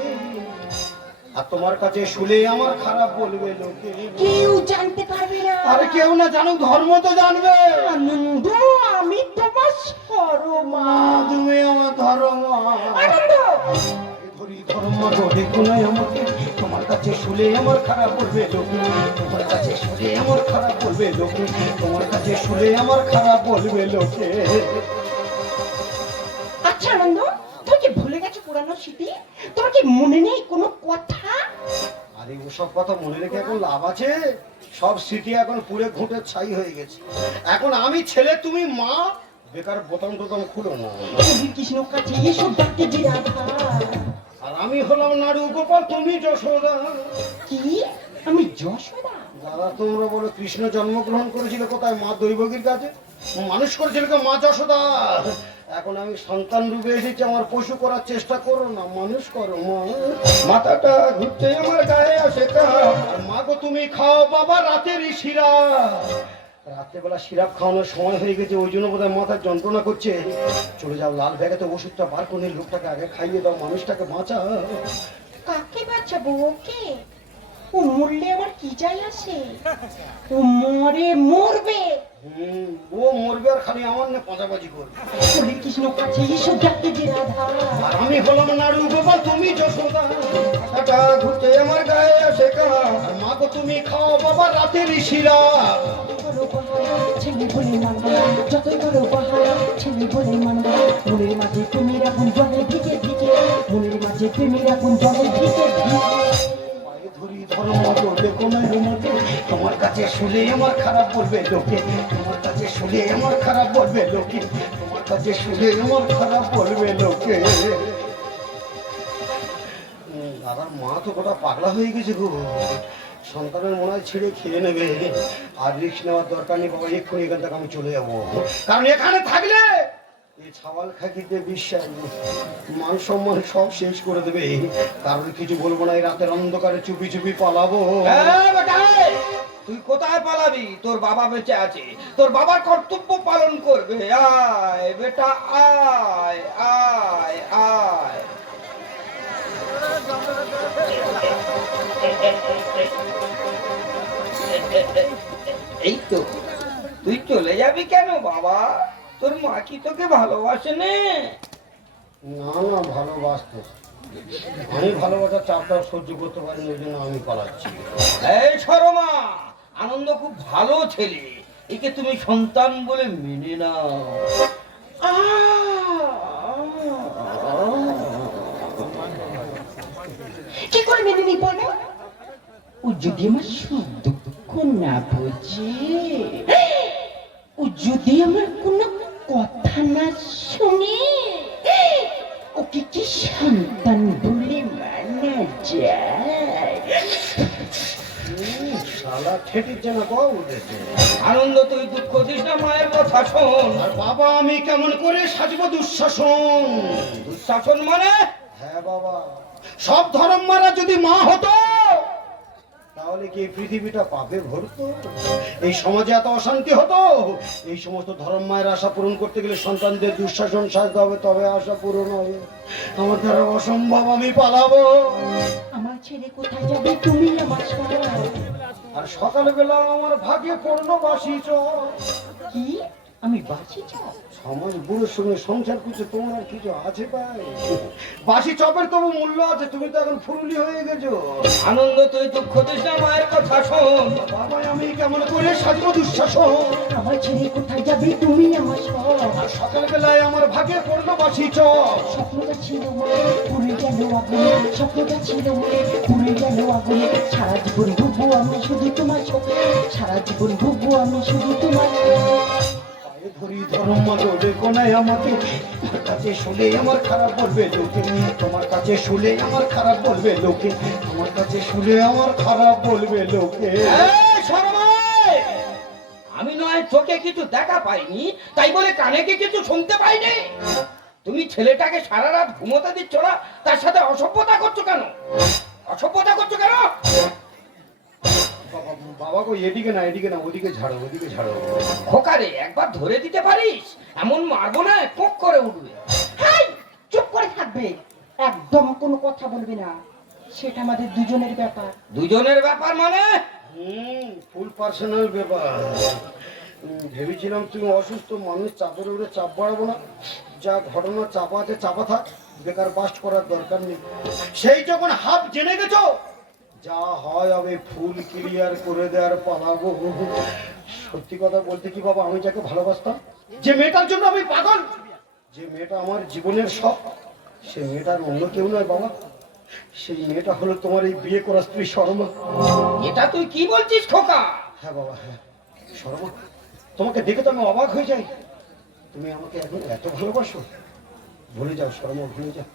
আর তোমার কাছে শুলে আমার খারাপ বলবে লোকে। কেউ জানতে পারবে না। আরে কেউ না জানুক, ধর্ম তো জানবে। আনন্দ, আমি তোমার সরমা। তুমি আমার ধর্ম মা। আনন্দ, পায়ে ধরি ধর্ম মা গো, দেখো না আমাকে। তোমার কাছে শুলে আমার খারাপ বলবে লোকে, তোমার কাছে শুলে আমার খারাপ বলবে লোকে, তোমার কাছে শুলে আমার খারাপ বলবে লোকে। আচ্ছা আনন্দ, তুমি কি ভুলে গেছো পুরানো স্মৃতি? তোমার কি মনে নেই কোনো কথা? আরে ওসব কথা মনে রেখে এখন লাভ আছে? সব স্মৃতি এখন পুরে ঘুঁটে ছাই হয়ে গেছে। এখন আমি ছেলে, তুমি মা, বেকার বোতাম টোতাম খুলো না। শ্রী কৃষ্ণ কাছে এসব ডাকতে যে রাধা। আর আমি হলাম নাড়ু গোপাল, তুমি যশোদা। কি আমি যশোদা? দাদা তোমরা বলো কৃষ্ণ জন্মগ্রহণ করেছিল কোথায়? মা দৈবকীর কাছে। মানুষ করেছিল কে? মা যশোদা। এখন আমি সন্তান রূপে এসেছি, আমার পশু করার চেষ্টা করো না, মানুষ করো মা। মাথাটা ঘুরছে আমার গায়ে আসে কাপ, আর মা গো তুমি খাও বাবা রাতের সিরাপ। রাত্রেবেলা সিরাপ খাওয়ানোর সময় হয়ে গেছে, ওই জন্য বোধহয় মাথার যন্ত্রণা করছে। চলে যাও, লাল ব্যাগেতে ওষুধটা বার করে নিয়ে লোকটাকে আগে খাইয়ে দাও, মানুষটাকে বাঁচা। কাকে বাঁচাবো? ওকে? ও মরলে আমার কি যাই আসে? ও মরবে। ও মরবে আর খালি আমার না পাঁচাপাচি করবে। শ্রী কৃষ্ণ কাছে এসব ডাকতে যে রাধা। আর আমি হলাম নাড়ু গোপাল, তুমি যশোদা। মাথাটা ঘুরছে আমার গায়ে আসে কাপ, আর মা গো তুমি খাও বাবা রাতের সিরাপ। ছেলে বলে মানবে, যতই বড় পাহাড় ছেলে বলে মানবে। মনের মাঝে তুমি রাখুন জলে ভিজে ভিজে, মনের মাঝে তুমি রাখুন জলে ভিজে ভিজে। পায়ে ধরি ধরো মতো দেখো না মতো, তোমার কাছে শুলে আমার খারাপ বলবে লোকে, তোমার কাছে শুলে আমার খারাপ বলবে লোকে, তোমার কাছে শুলে আমার খারাপ বলবে লোকে। দাদার মা তো গোটা পাগলা হয়ে গেছে গো। সন্তানের মনে হয় ছেড়ে খেয়ে নেবে। আর রিস্ক নেওয়ার দরকার নেই বাবা, এক্ষুনি এখান থেকে আমি চলে যাবো। কারণ এখানে থাকলে এই ছাওয়াল খাকিতে বিশ্বাস মান সম্মান সব শেষ করে দেবে। কারণ কিছু বলবো না, এই রাতের অন্ধকারে চুপি চুপি পালাবো। তুই কোথায় পালাবি? তোর বাবা বেঁচে আছে, তোর বাবার কর্তব্য পালন করবে। আয় বেটা আয় আয় আয়। এই তো, তুই চলে যাবি কেন বাবা? তোর মা কি তোকে ভালোবাসে না? না না, ভালোবাসতো। আমি ভালোবাসার চাপটা সহ্য করতে পারি, ওই জন্য আমি পালাচ্ছি। এই শর্মা, আনন্দ খুব ভালো ছেলে, একে তুমি সন্তান বলে মেনে নাও। কি করে মেনে নি বলো? ও যদি আমার সুখ দুঃখ না বোঝে, ও যদি আমার কোনো কথা না শুনে, ওকে কি সন্তান বলে মানা যায়? শালা ঠেটিচ্ছে না বাবু উঠেছে। আনন্দ তুই দুঃখ দিস না, মায়ের কথা শোন। আর বাবা আমি কেমন করে সাজবো দুঃশাসন? দুঃশাসন মানে? হ্যাঁ বাবা, সব ধর্ম মারা যদি মা হতো তাহলে কি এই পৃথিবীটা পাপে ভরতো? এই সমাজে এত অশান্তি হতো? এই সমস্ত ধর্ম মায়ের আশা পূরণ করতে গেলে সন্তানদের দুঃশাসন সাজতে হবে, তবে আশা পূরণ হবে। আমার দ্বারা অসম্ভব, আমি পালাবো। আমার ছেলে কোথায় যাবে? তুমি আমার সব। আর সকালবেলা আমার ভাগে পড়লো বাসি চর। কি আমি বাঁচি চাও? সমাজ বুড়োর সঙ্গে সংসার করছে, তোমার কিছু আছে ভাই? বাসি চপের তবু মূল্য আছে, তুমি তো এখন ফুরুলি হয়ে গেছো। আনন্দ তুই দুঃখ দিস না, মায়ের কথা শোন। বাবা আমি কেমন করে সাজবো দুঃশাসন? আমার ছেলে কোথায় যাবে? তুমি আমার সব। আর সকালবেলায় আমার ভাগে পড়লো বাসি চপ। স্বপ্নটা ছিল মনে, পুড়ে গেল আগুনে। স্বপ্নটা ছিল মনে, পুড়ে গেল আগুনে। সারা জীবন ভুগবো আমি শুধু তোমার চোখে, সারা জীবন ভুগবো আমি শুধু তোমার চোখে। পায়ে ধরি ধর্ম তোদের কোনায় আমাকে, তোমার কাছে শুলে আমার খারাপ বলবে লোকে, তোমার কাছে শুলে আমার খারাপ বলবে লোকে, তোমার কাছে শুলে আমার খারাপ বলবে লোকে। এই শর্মাই, আমি নয় চোখে কিছু দেখা পাইনি, তাই বলে কানে কি কিছু শুনতে পাইনি? তুমি ছেলেটাকে সারা রাত ঘুমোতে দিচ্ছ না, তার সাথে অসভ্যতা করছো কেন? অসভ্যতা করছো কেন? বাবা গো, এদিকে না এদিকে না, ওদিকে ঝাড়ো ওদিকে ঝাড়ো। খোকারে একবার ধরে দিতে পারিস? এমন মারবো না কোক করে উঠবে। হাই, চুপ করে থাকবে, একদম কোনো কথা বলবে না। সেটা আমাদের দুজনের ব্যাপার। দুজনের ব্যাপার মানে? ফুল পার্সোনাল ব্যাপার। ভেবেছিলাম তুমি অসুস্থ মানুষ, চাপের উপরে চাপ বাড়াবো না, যা ঘটনা চাপা আছে চাপা থাক, বেকার বাস্ট করার দরকার নেই। সেই যখন হাফ জেনে গেছো, যা হয় আমি ফুল ক্লিয়ার করে দেওয়ার পালাবো। সত্যি কথা বলতে কি বাবা, আমি যাকে ভালোবাসতাম, যে মেয়েটার জন্য আমি পাগল, যে মেয়েটা আমার জীবনের সব, সে মেয়েটার অন্য কেউ নয় বাবা। সেই মেয়েটা হলো তোমার এই বিয়ে করা স্ত্রী শর্মা। এটা তুই কি বলছিস খোকা? হ্যাঁ বাবা, হ্যাঁ শর্মা, তোমাকে দেখে তো আমি অবাক হয়ে যাই। তুমি আমাকে এখন এত ভালোবাসো? ভুলে যাও শর্মা, ভুলে যাও।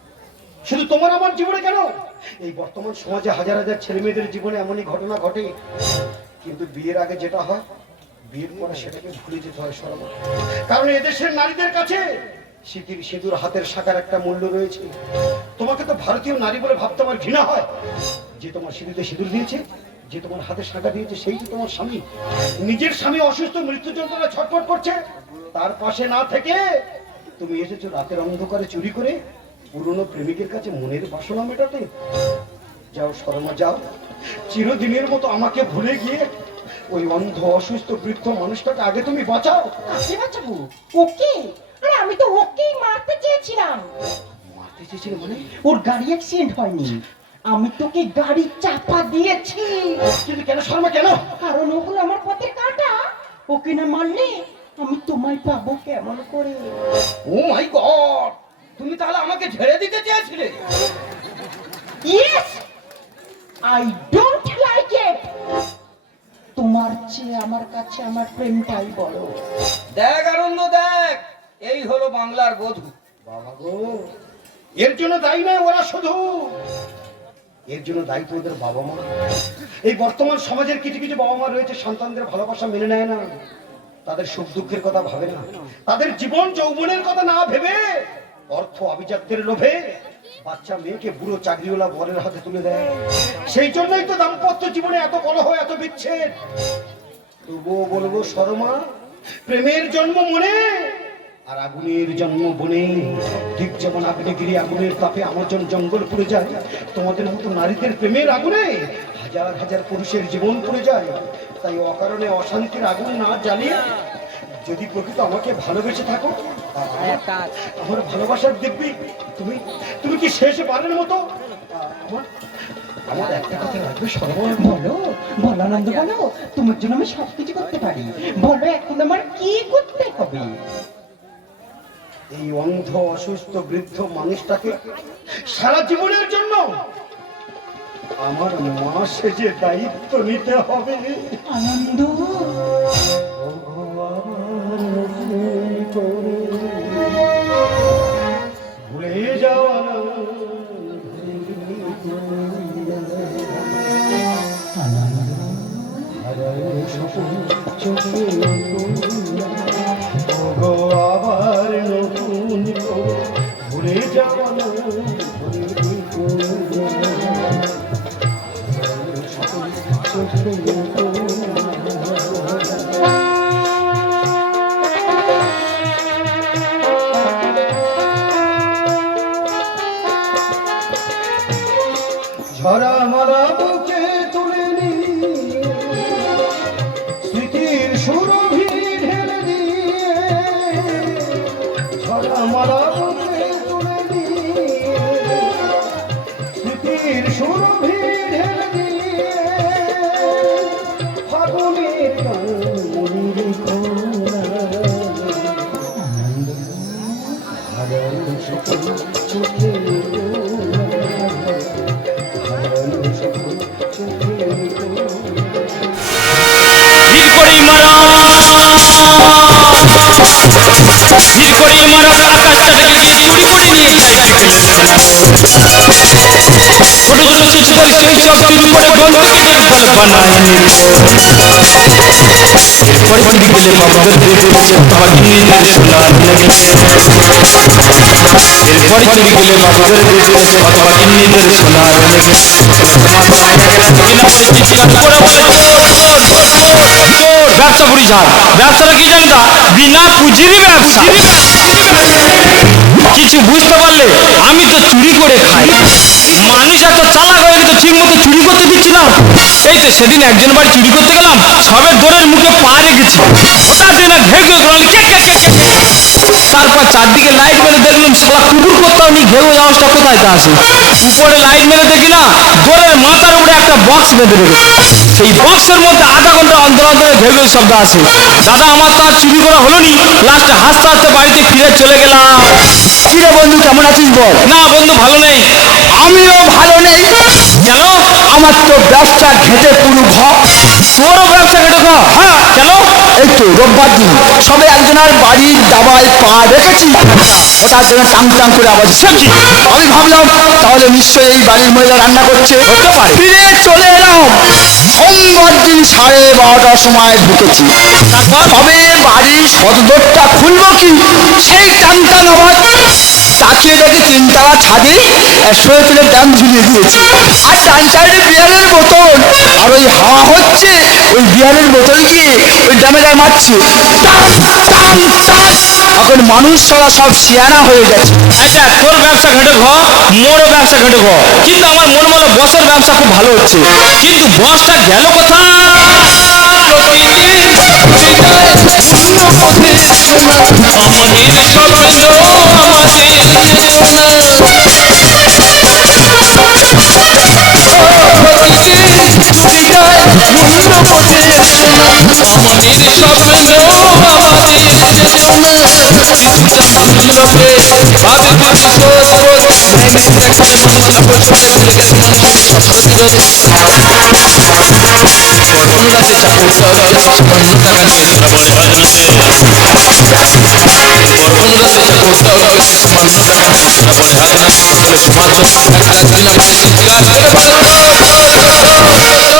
শুধু তোমার আমার জীবনে কেন, এই বর্তমান সমাজে হাজার হাজার ছেলে মেয়েদের জীবনে এমনই ঘটনা ঘটে, কিন্তু বিয়ের আগে যেটা হয়, বিয়ের পরে সেটাকে ভুলে যেতে হয় শর্মা। কারণ এদেশের নারীদের কাছে স্মৃতির সিঁদুর হাতের শাখার একটা মূল্য রয়েছে। তোমাকে তো ভারতীয় নারী বলে ভাবতে আমার ঘৃণা হয়। যে তোমার সিঁদুরে সিঁদুর দিয়েছে, যে তোমার হাতের শাখা দিয়েছে, সেই যে তোমার স্বামী। নিজের স্বামী অসুস্থ, মৃত্যু যন্ত্রণা ছটফট করছে, তার পাশে না থেকে তুমি এসেছো রাতের অন্ধকারে চুরি করে পুরনো প্রেমিকের কাছে মনের বাসনা মেটাতে। যাও শর্মা, যাও, চিরদিনের মতো আমাকে ভুলে গিয়ে ওই অন্ধ অসুস্থ বৃদ্ধ মানুষটাকে আগে তুমি বাঁচাও। কাকে বাঁচাবো? ওকে? আরে আমি তো ওকেই মারতে চেয়েছিলাম। মারতে চেয়েছিলে মানে? ওর গাড়ি অ্যাক্সিডেন্ট হয়নি, আমি তোকে গাড়ি চাপা দিয়েছি। কিন্তু কেন শর্মা, কেন? কারণ ও হলো আমার পথের কাঁটা। ওকে না মারলে আমি তোমায় পাবো কেমন করে? ও মাই গড, তুমি তাহলে আমাকে ঝেড়ে দিতে চেয়েছিলে? Yes, I don't like it. তোমার চেয়ে আমার কাছে আমার প্রেমটাই বড়। দেখ আনন্দ, দেখ, এই হলো বাংলার বধূ। বাবা গো, এর জন্য দায়ী নয় ওরা শুধু, এর জন্য দায়ী তো ওদের বাবা মা। এই বর্তমান সমাজের কিছু কিছু বাবা মা রয়েছে, সন্তানদের ভালোবাসা মেনে নেয় না, তাদের সুখ দুঃখের কথা ভাবে না, তাদের জীবন যৌবনের কথা না ভেবে অর্থ আভিজাত্যের লোভে বাচ্চা মেয়েকে বুড়ো চাকরিওয়ালা বরের হাতে তুলে দেয়। সেই জন্যই তো দাম্পত্য জীবনে এত কলহ, এত বিচ্ছেদ। তবুও বলবো শর্মা, প্রেমের জন্ম মনে আর আগুনের জন্ম বনে। ঠিক যেমন আগ্নেয়গিরি আগুনের তাপে আমাজন জঙ্গল পুড়ে যায়, তোমাদের মতো নারীদের প্রেমের আগুনে হাজার হাজার পুরুষের জীবন পুড়ে যায়। তাই অকারণে অশান্তির আগুন না জ্বালিয়ে যদি প্রকৃত আমাকে ভালোবেসে থাকো, আমার ভালোবাসার দেখবি তুমি, তুমি কি শেষ বারের মতো আমার একটা কথা রাখবে শর্মা। বলো বলো আনন্দ, বলো, তোমার জন্য আমি সবকিছু করতে পারি। বলো এখন আমার কি করতে হবে? এই অন্ধ অসুস্থ বৃদ্ধ মানুষটাকে সারা জীবনের জন্য আমার মা সেজে দায়িত্ব নিতে হবে। আনন্দ, ভুলে যাওয়া আবার নতুন ভুলে যাওয়া ঝরা মারা বুকে তুলে নিয়ে স্মৃতির সুরভি ঢেলে দিয়ে, ঝরা মারা বুকে তুলে নিয়ে স্মৃতির সুরভি ঢেলে দিয়ে, ফাগুনের মনির কোনা হারানো সকল চোখে ভিড় করেই মারা আকাশটাকে গিয়ে চুরি করে নিয়ে যায় ছোট ছোট শিশুদের সেই সব চুরি করে গন্ধকেটের ফল বানায় এরপরে চুরি গেলে বাবাদের ভাগিনীদের সোনার লেগেছে। এরপরে চুরি গেলে বাবাদের ভাগিনীদের সোনার লেগেছে। ব্যবসা করি যান, ব্যবসাটা কি জানি না, বিনা পুঁজিরই ব্যবসা। কিছু বুঝতে পারলে আমি তো চুরি করে খাই। মানুষ এত চালাক হয়ে গেছে, ঠিক মতো চুরি করতে দিচ্ছি না। এই তো সেদিন একজন বাড়ি চুরি করতে গেলাম, সবের দোরের মুখে পা রেখেছি, হঠাৎ না ঘেঘে কে কে কে কে তারপর চারদিকে লাইট মেরে দেখলাম শালা কুকুর কোথাও নেই, ঘেউ আওয়াজটা কোথায় তা আসে। উপরে লাইট মেরে দেখি না দোরের মাথার উপরে একটা বক্স বেঁধে রেখেছে। সেই বক্সের মধ্যে আধা ঘন্টা অন্তর অন্তরে ঘেউ ঘেউ শব্দ আসে। দাদা আমার তো আর চুরি করা হলো নি, লাস্টে হাসতে হাসতে বাড়িতে ফিরে চলে গেলাম। কিরে বন্ধু কেমন আছিস বল? না বন্ধু ভালো নেই। আমিও ভালো নেই। কেন? আমার তো ব্যবসা ঘেটে পুরো ঘর। তোরও ব্যবসা কেটে খা? হ্যাঁ। কেন? এই তো রোববার দিন সবে একজনের বাড়ির দাবায় পা রেখেছি, ওটার জন্য টাং টাং করে আওয়াজ শুনছি। আমি ভাবলাম তাহলে নিশ্চয়ই এই বাড়ির মহিলা রান্না করছে, হতে পারে। ফিরে চলে এলাম। সোমবার দিন 12:30টার সময় ঢুকেছি। তারপর? তবে বাড়ির সদরটা খুলবো কি সেই টান টান আওয়াজ। তাকিয়ে দেখি তিনতলা ছাদে শুয়ে তুলে ডান ঝুলিয়ে দিয়েছি, আর ডান সাইডে বিয়ারের বোতল, আর ওই হাওয়া হচ্ছে ওই বিয়ারের বোতল গিয়ে ওই ডামে গায়ে মারছে টান টান টান। এখন মানুষ সরা সব শিয়ানা হয়ে গেছে। আচ্ছা তোর ব্যবসা ঘেটে ঘ, মোরও ব্যবসা ঘেটে ঘ, কিন্তু আমার মন বলে বসের ব্যবসা খুব ভালো হচ্ছে, কিন্তু বসটা গেল কোথায়?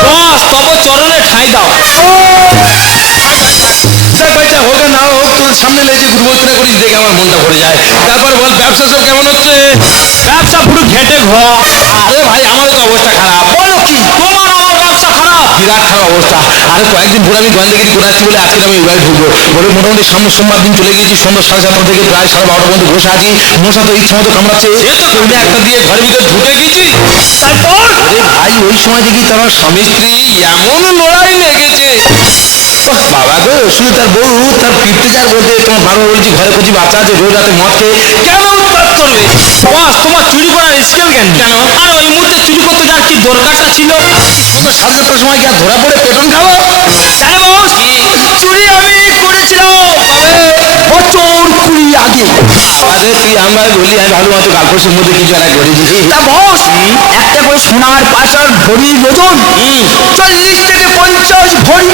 বস তব চরণে ঠাঁই দাও। হোক না হোক তোর সামনে লেগে গুরুবর্তনা করিস, দেখে আমার মনটা ভরে যায়। তারপর বল ব্যবসা সব কেমন হচ্ছে? ব্যবসা পুরো ঘেটে ঘ। আরে ভাই আমারও তো অবস্থা খারাপ। বলো কি তোমার আমার ব্যবসা খারাপ? বিরাট খারাপ অবস্থা। আরে কয়েকদিন ধরে আমি গোয়েন্দাগিরি করে আসছি বলে আজকে আমি এবার ঢুকবো বলে মোটামুটি সামনে সোমবার দিন চলে গিয়েছি। সন্ধ্যা 7:30 থেকে প্রায় 12:30 পর্যন্ত বসে আছি। মশা তো ইচ্ছা মতো কামড়াচ্ছে, কইলে একটা দিয়ে ঘরের ভিতর ঢুকে গেছি। তারপর আরে ভাই ওই সময় দেখি তার স্বামী স্ত্রী এমন লড়াই লেগেছে। ওহ, বাবা গো, শুধু তার বউ তার পিঠতে যার বলতে তোমার বারবার বলছি ঘরে কচি বাচ্চা আছে, রোজ রাতে মদ খেয়ে কেন উৎপাত করবে? বস তোমার চুরি করার স্কেল জ্ঞান কেন? আর ওই মুহূর্তে চুরি করতে যাওয়ার কি দরকারটা ছিল? সন্ধ্যা 7:30টার সময় কি আর ধরা পড়ে পেটন খাবো? জানো বস চুরি আমি করেছিলাম বছর 20 আগে। আরে তুই আমার বলি আমি ভালো মতো কালপোষের মধ্যে কিছু একটা করেছি। তা বস একটা করে সোনার পাশার ভরির ওজন 40 থেকে 50 ভরি।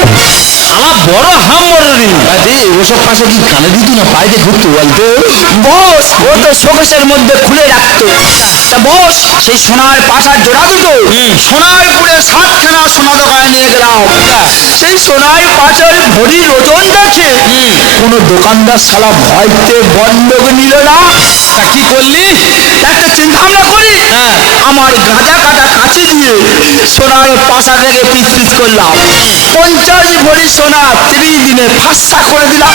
আমার বড় হাম মরি। আরে ওসব পাশে কি কানে দিত না পাইতে ঘুরতো বলতো? বস ও তো শোকেসের মধ্যে খুলে রাখতো। তা বস সেই সোনার পাশার জোড়া দুটো সোনার পুরে 7খানা সোনা দোকানে নিয়ে গেলাম। সেই সোনার পাশার ভরির ওজন দেখে কোনো দোকানদার শালা ভয়তে বন্ধক নিল না। তা কি করলি? একটা চিন্তা ভাবনা করি, আমার গাঁজা কাটা কাঁচি দিয়ে সোনার পাশা থেকে পিস পিস করলাম। 50 ভরি সোনা 3 দিনে ফাঁসা করে দিলাম।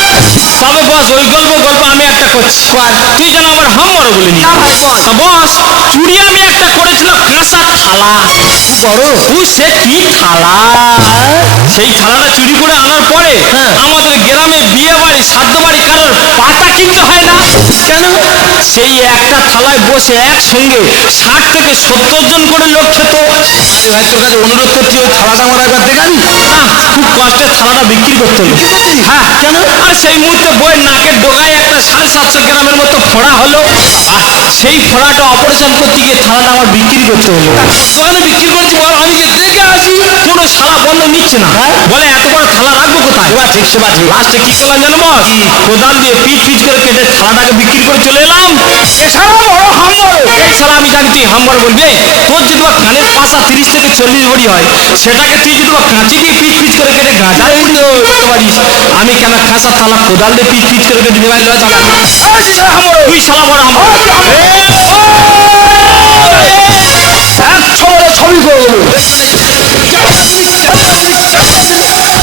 তবে বস ওই গল্প আমি একটা করছি, তুই যেন আমার হাম মরো বলিনি। না ভাই বল। তা বস চুরি আমি একটা করেছিলাম কাঁচা থালা। বড় তুই সে কি থালা, সেই থালাটা চুরি করে আনার পরে আমাদের গ্রামে বিয়ে বাড়ি শ্রাদ্ধ বাড়ি কারোর পাতা কিনতে হয় না। কেন? সেই একটা থালায় বসে একসঙ্গে 60 থেকে 70 জন করে লোক খেত। আরে ভাই তোর কাছে অনুরোধ করছি ওই থালাটা আমার একবার দেখাবি? না, খুব কষ্টে থালাটা বিক্রি করতে হলো। হ্যাঁ কেন? আর সেই মুহূর্তে বইয়ের নাকের ডোগায় একটা 750 গ্রামের মতো ফোড়া হলো। সেই ফোড়াটা অপারেশন করতে গিয়ে থালাটা আমার বিক্রি করতে হলো। দোকানে বিক্রি করছি বল, আমি যে দেখে আসি। কোনো শালা বন্ধ নিচ্ছে না, বলে এত বড় থালা রাখবো কোথায়? এবার ঠিক সে বাজবে। লাস্টে কি করলাম জানো বস? কোদাল দিয়ে পিচ করে কেটে থালাটাকে বিক্রি করে চলে এলাম। এছাড়া বড় হাম্বর। এই শালা আমি জানি তুই হাম্বর বলবি। তোর যদি বা কানের পাশা 30 থেকে 40 ভরি হয়, সেটাকে তুই যদি বা কাঁচি দিয়ে পিচ করে কেটে গাঁজার করতে পারিস, আমি কেন কাঁচা থালা কোদাল দিয়ে পিচ করে কেটে দিতে পারি? তুই শালা বড় হাম্বর। ছবি করবো।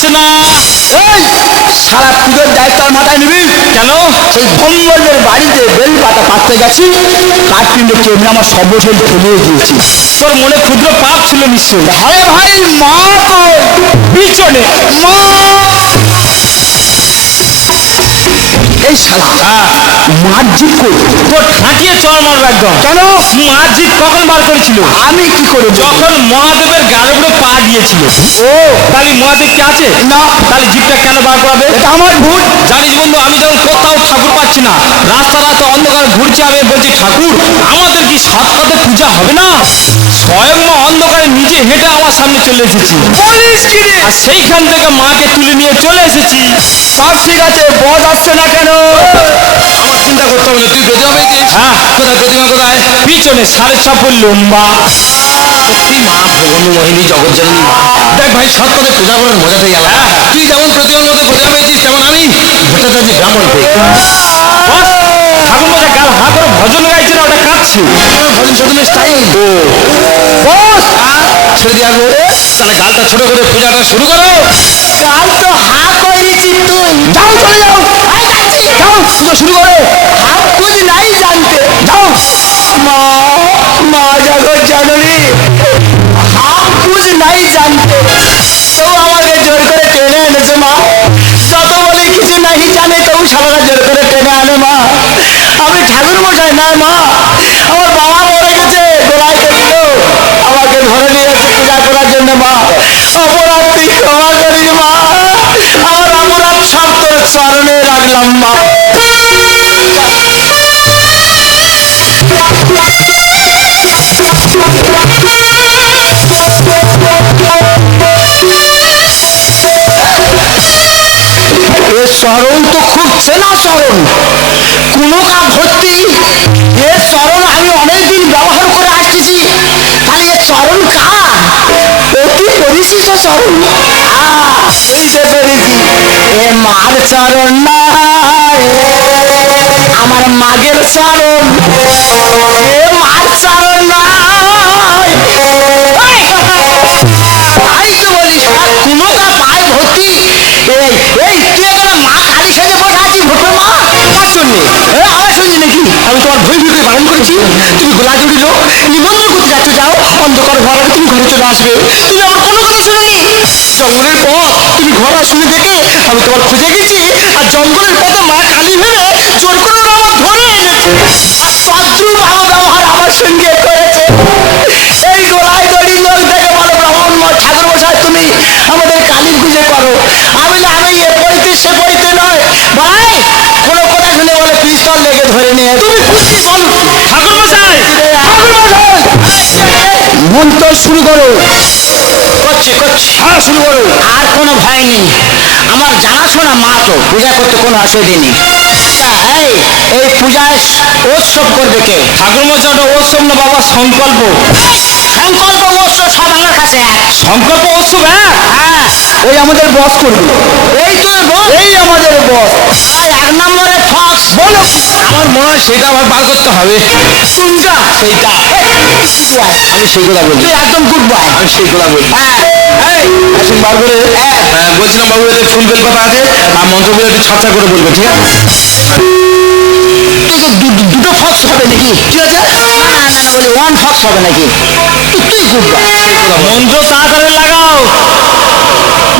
আসে না। এই সারা পুজোর দায়িত্ব আর মাথায় নিবি কেন? সেই ভঙ্গলের বাড়িতে বেল পাতা পাততে গেছি, কাঠপিণ্ডে কেমনি আমার সর্বশৈল ফেলিয়ে দিয়েছি। তোর মনে ক্ষুদ্র পাপ ছিল নিশ্চয়ই। আরে ভাই মা কই? পিছনে মা! এই শালা মার জিত কই? তোর ঠাঁটিয়ে চর মারবো একদম। কেন? মার জিত কখন বার করেছিল? আমি কি করে বলবো? যখন মহাদেবের গাড়ে উপরে পা দিয়েছিল। ও তাহলে মহাদেব কে আছে না, তাহলে জিপটা কেন বার করাবে? এটা আমার ভুল। জানিস বন্ধু, আমি যখন কোথাও ঠাকুর পাচ্ছি না, রাস্তা রাস্তা অন্ধকার ঘুরছি, আমি বলছি ঠাকুর আমাদের কি সাত পাতে পূজা হবে না? স্বয়ং মা অন্ধকারে নিজে হেঁটে আমার সামনে চলে এসেছি। বলিস কি রে? আর সেইখান থেকে মাকে তুলে নিয়ে চলে এসেছি। সব ঠিক আছে, বস আসছে না কেন? আমার চিন্তা করতে হবে না, তুই প্রতিমা পেয়েছিস? হ্যাঁ। কোথায় প্রতিমা, কোথায়? পিছনে 6.5 লম্বা। সত্যি মা ভগবানী মোহিনী জগজ্জননী মা। দেখ ভাই, সৎ পথে পূজা করার মজাটাই আলাদা। তুই যেমন প্রতিমার মধ্যে প্রতিমা পেয়েছিস, তেমন আমি ভট্টাচার্য ব্রাহ্মণ পেয়ে বস, ঠাকুর মজা গাল হা করে ভজন গাইছে না, ওটা কাঁদছে। ভজন সাধনের স্টাইল। বস ছেড়ে দিয়া গো, তাহলে গালটা ছোট করে পূজাটা শুরু করো। কাল তো হা করেছি তুই। যাও চলে যাও। আই যাচ্ছি। যাও পুজো শুরু করো। হাত কুਝ নাই জানতে। যাও। মা মা জগৎ জননী, হাত কুਝ নাই জানতে, তো আমাকে জোর করে টেনে এনেছে মা। যত বলে কিছু নাই জানে, তবু সারাটা জোর করে টেনে আনে মা। আমি ঠাকুর মশাই না মা, আমার বাবা মরে গেছে, গোলায় কেটে আমাকে ধরে নিয়ে যাচ্ছে পূজা করার জন্য মা। অপরাধ তুই ক্ষমা করিস মা, আমার অপরাধ সব তোর চরণে রাখলাম মা। এ চরণ তো খুব চেনা চরণ, কোনো কাপ ভর্তি। এ চরণ আমি অনেকদিন ব্যবহার করে আসতেছি, তাহলে এ চরণ কার? অতি পরিচিত চরণ। বুঝতে পেরেছি, এ মার চরণ না, আমার মাগের চরণ। এ মার চরণ না, তাই তো বলিস কোনো কাপ পায় ভর্তি। এই এই তুই এখানে মা কালী সাজে বসে আছিস, ভোটের মা কার জন্য? আমার শুনছি নাকি আমি তোমার ভই ভই করে বারণ করেছি? তুমি গোলা জড়িল নিমন্ত্রণ করতে যাচ্ছ, যাও অন্ধকার ঘর আগে তুমি ঘরে চলে আসবে। তুমি আমার কোনো কথা শুনোনি। জঙ্গলের পথ তুমি ঘর শুনে দেখে আমি তোমার খুঁজে গেছি, আর জঙ্গলের পথে মা কালী ভেবে জোর করে ওরা আমার ধরে এনেছে, আর তদ্রুপ ভালো ব্যবহার আমার সঙ্গে করেছে। এই গোলায় দড়ি লোক দেখে বলো, ব্রাহ্মণ ঠাকুর মশাই তুমি আমাদের কালীর পুজো করো। আমি এ পড়িতে সে পড়িতে নয় ভাই, কোনো কথা শুনে বলে পিস্তল লেগে ধরে নিয়ে তুমি খুশি বল। ঠাকুর মশাই, মন্ত্র শুরু করো। করছি করছি, হ্যাঁ শুরু করো। আর কোনো ভয় নেই, আমার জানাশোনা মা তো, পূজা করতে কোনো অসুবিধে নেই। এই পূজায় উৎসব করবে কে? ঠাকুর মশাই, ওটা উৎসব না বাবা, সংকল্প। সংকল্প উৎসব সব আমার কাছে এক। সংকল্প উৎসব এক? হ্যাঁ, ওই আমাদের বস করবে। এই তো বস, এই আমাদের বস। এক নম্বরে ফক্স বলো। আমার মনে হয় সেটা আবার বার করতে হবে। কোনটা? সেইটা আমি সেইগুলা বলি। তুই একদম গুড বয়। আমি সেইগুলা বলি। হ্যাঁ এই আসুন বার করে। বলছিলাম বাবু, এদের ফুল বেল পাতা আছে, আর মন্ত্রগুলো একটু ছাড়ছা করে বলবে, ঠিক আছে? তুই দুটো ফক্স হবে নাকি? ঠিক আছে, না না না না বলি ওয়ান ফক্স হবে নাকি? তুই গুড বয়। মন্ত্র তাড়াতাড়ি লাগাও।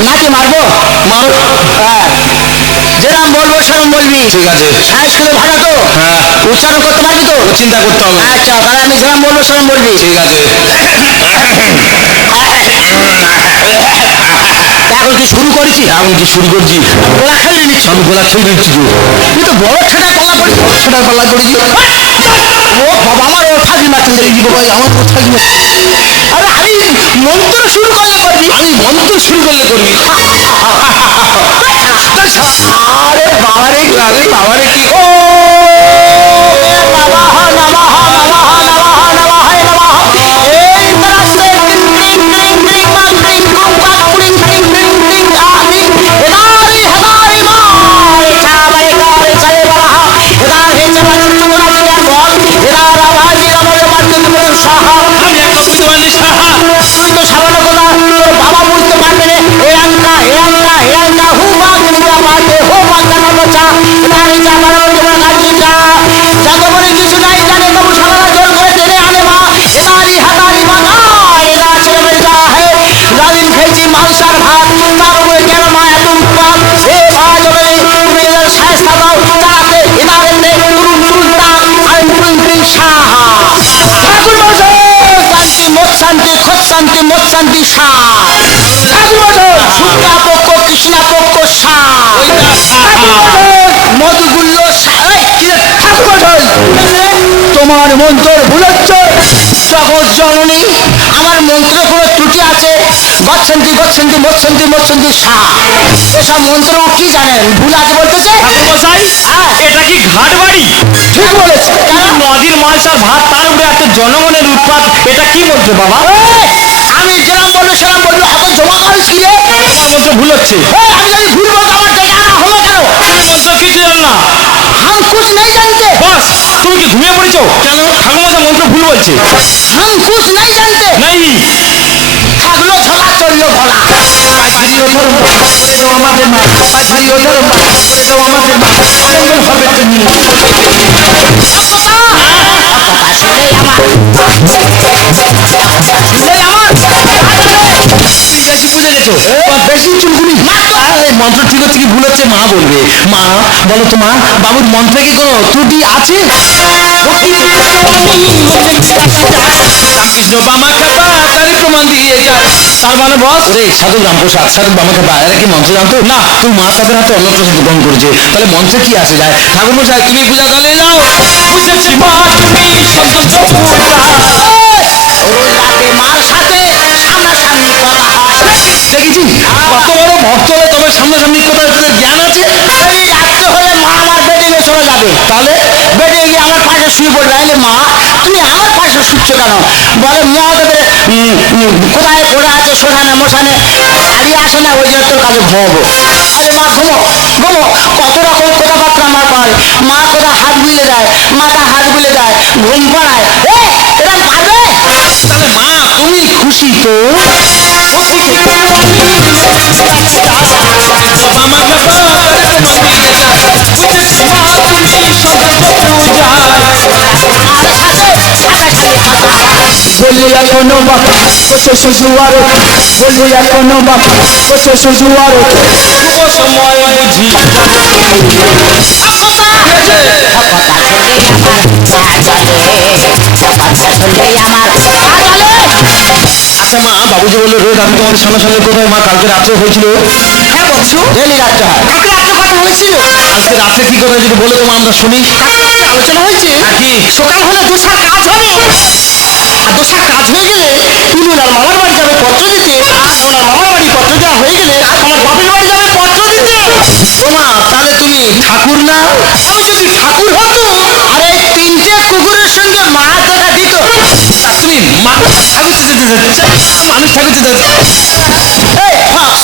নাকি মারবো? মারো। হ্যাঁ, যেরকম বলবো সেরকম বলবি। ঠিক আছে। সংস্কৃত ভাষা তো, হ্যাঁ। উচ্চারণ করতে পারবি তো? চিন্তা করতে হবে। আচ্ছা, তাহলে আমি যেরকম বলবো সেরকম বলবি। ঠিক আছে। এখন কি শুরু করেছি? এখন কি শুরু করছি? গোলা খেলে নিচ্ছি। আমি গোলা খেয়ে দিচ্ছি তো। তুই তো বড় ছেটা পাল্লা পড়ি, সেটা পাল্লা করেছি। ও বাবা, আমার ওর ফাঁকি মারতে এই যে বাবা, আমার কথা কি? আরে আমি মন্ত্র শুরু করলে করবি। আমি মন্ত্র শুরু করলে করবি। আরে বাবা রে, আরে বাবা রে, কি ও নমঃ নমঃ নমঃ নমঃ নমঃ নমঃ। এই তরফে টিং টিং টিং টিং মান টিং কুং কাক টিং টিং টিং টিং আমি হেদারি হেদারি মা চাবারে করে চলে বাবা হেদার হে চাবারে তোমরা দিলে বল হেদার আওয়াজ আমাদের মারতে তুমি সাহা। আমি একটা বুঝতে পারিনি সাহা। তুই তো সামান্য কথা, তোর বাবা বুঝতে পারবে না। এ আঙ্কা মৎশান্তি মৎশান্তি সার শুক্লা পক্ষ কৃষ্ণা পক্ষ সার মধুগুল্য তোমার মন্ত্র ভুল হচ্ছে। জগৎ জননী আমার মন্ত্রে কোনো ত্রুটি আছে। গচ্ছন্তি গচ্ছন্তি মৎসন্তি মৎসন্তি সার এসব মন্ত্র কি জানেন ভুল আছে বলতেছে। ঠাকুরমশাই, এটা কি ঘাট বাড়ি? ঠিক বলেছে। নদীর মাছ আর ভাত, তার উপরে এত জনগণের উৎপাত, এটা কি মন্ত্র বাবা? আমি যেরাম বলবো সেরাম বলবো, এত জমা করিস কি রে? তোমার মন্ত্র ভুল হচ্ছে। আমি যদি ভুল বলতো আমার ডেকে আনা হলো কেন? তুমি মন্ত্র কিছু জানো না। হাম খুশ নেই জানতে। বাস, তুমি কি ঘুমিয়ে পড়েছো? কেন? ঠাকুরমশাই মন্ত্র ভুল বলছে। হাম খুশ নেই জানতে। নেই। থাকলো ঝোলা চললো ভোলা। আমাদের মা হবে তুমি। বেশি বুঝে গেছো, বেশি চুলকুনি। মন্ত্র ঠিক হচ্ছে কি ভুল হচ্ছে মা বলবে। মা বলো তো মা, বাবুর মন্ত্রে কি কোনো ত্রুটি আছে? রামকৃষ্ণ বামা খাপা তারই প্রমাণ দিয়ে যায়। তার মানে বস রে সাধু রামপ্রসাদ সাধু বামা খাপা এরা কি মন্ত্র জানতো না? তুই মা তাদের হাতে অন্নপ্রসাদ গ্রহণ করেছে, তাহলে মন্ত্রে কি আসে যায়? ঠাকুর মশাই তুমি পূজা চালিয়ে যাও। বুঝেছি মা তুমি সন্তোষ রোজ রাতে মার সাথে সামনাসামনি কথা হয়। দেখেছি কত বড় ভক্ত হলে তবে সামনাসামনি কথা তোদের জ্ঞান আছে। এই রাত্রে হলে মা আমার বেডে গিয়ে চলে যাবে। তাহলে বেডে গিয়ে আমার পাশে শুয়ে পড়বে। আইলে মা তুমি আমার পাশে শুচ্ছ কেন? বলে মহাদেবের কোথায় পড়ে আছে শ্মশানে মশানে, হারিয়ে আসে না, ওই জন্য তোর কাছে ঘুমাবো। আরে মা ঘুমো ঘুমো। কত রকম কথাবার্তা আমার পায়। মা কোথায় হাত বুলে দেয়, মাথা হাত বুলে দেয়, ঘুম পাড়ায়। এরকম পারবে? তাহলে মা তুমি খুশি তো? বলি এখনো বাবা কত শ্বশুর, বলি এখনো বাবা কত শ্বশুর, শুভ সময় বুঝি আচ্ছা মা, বাবুজি বললো রোজ আমি তোমাদের সামনাসামনি কোথায় মা কালকে রাত্রে হয়েছিল? হ্যাঁ বলছো, ডেলি রাত্রে হয়। কালকে রাত্রে কথা হয়েছিল। আজকে রাত্রে কি কথা যদি বলে তোমার আমরা শুনি। কালকে রাত্রে আলোচনা হয়েছে কি? সকাল হলে দোষার কাজ হবে। আর দোষার কাজ হয়ে গেলে তুমি ওনার মামার বাড়ি যাবে পত্র দিতে। ওনার মামার বাড়ি পত্র দেওয়া হয়ে গেলে আমার বাপের বাড়ি যাবে পত্র দিতে। ওমা তাহলে তুমি ঠাকুর না? আমি যদি ঠাকুর হতো আর এই তিনটে কুকুরের সঙ্গে মা দেখা দিত। তা তুমি ঠাকুর মানুষ ঠাকুর এই ফক্স,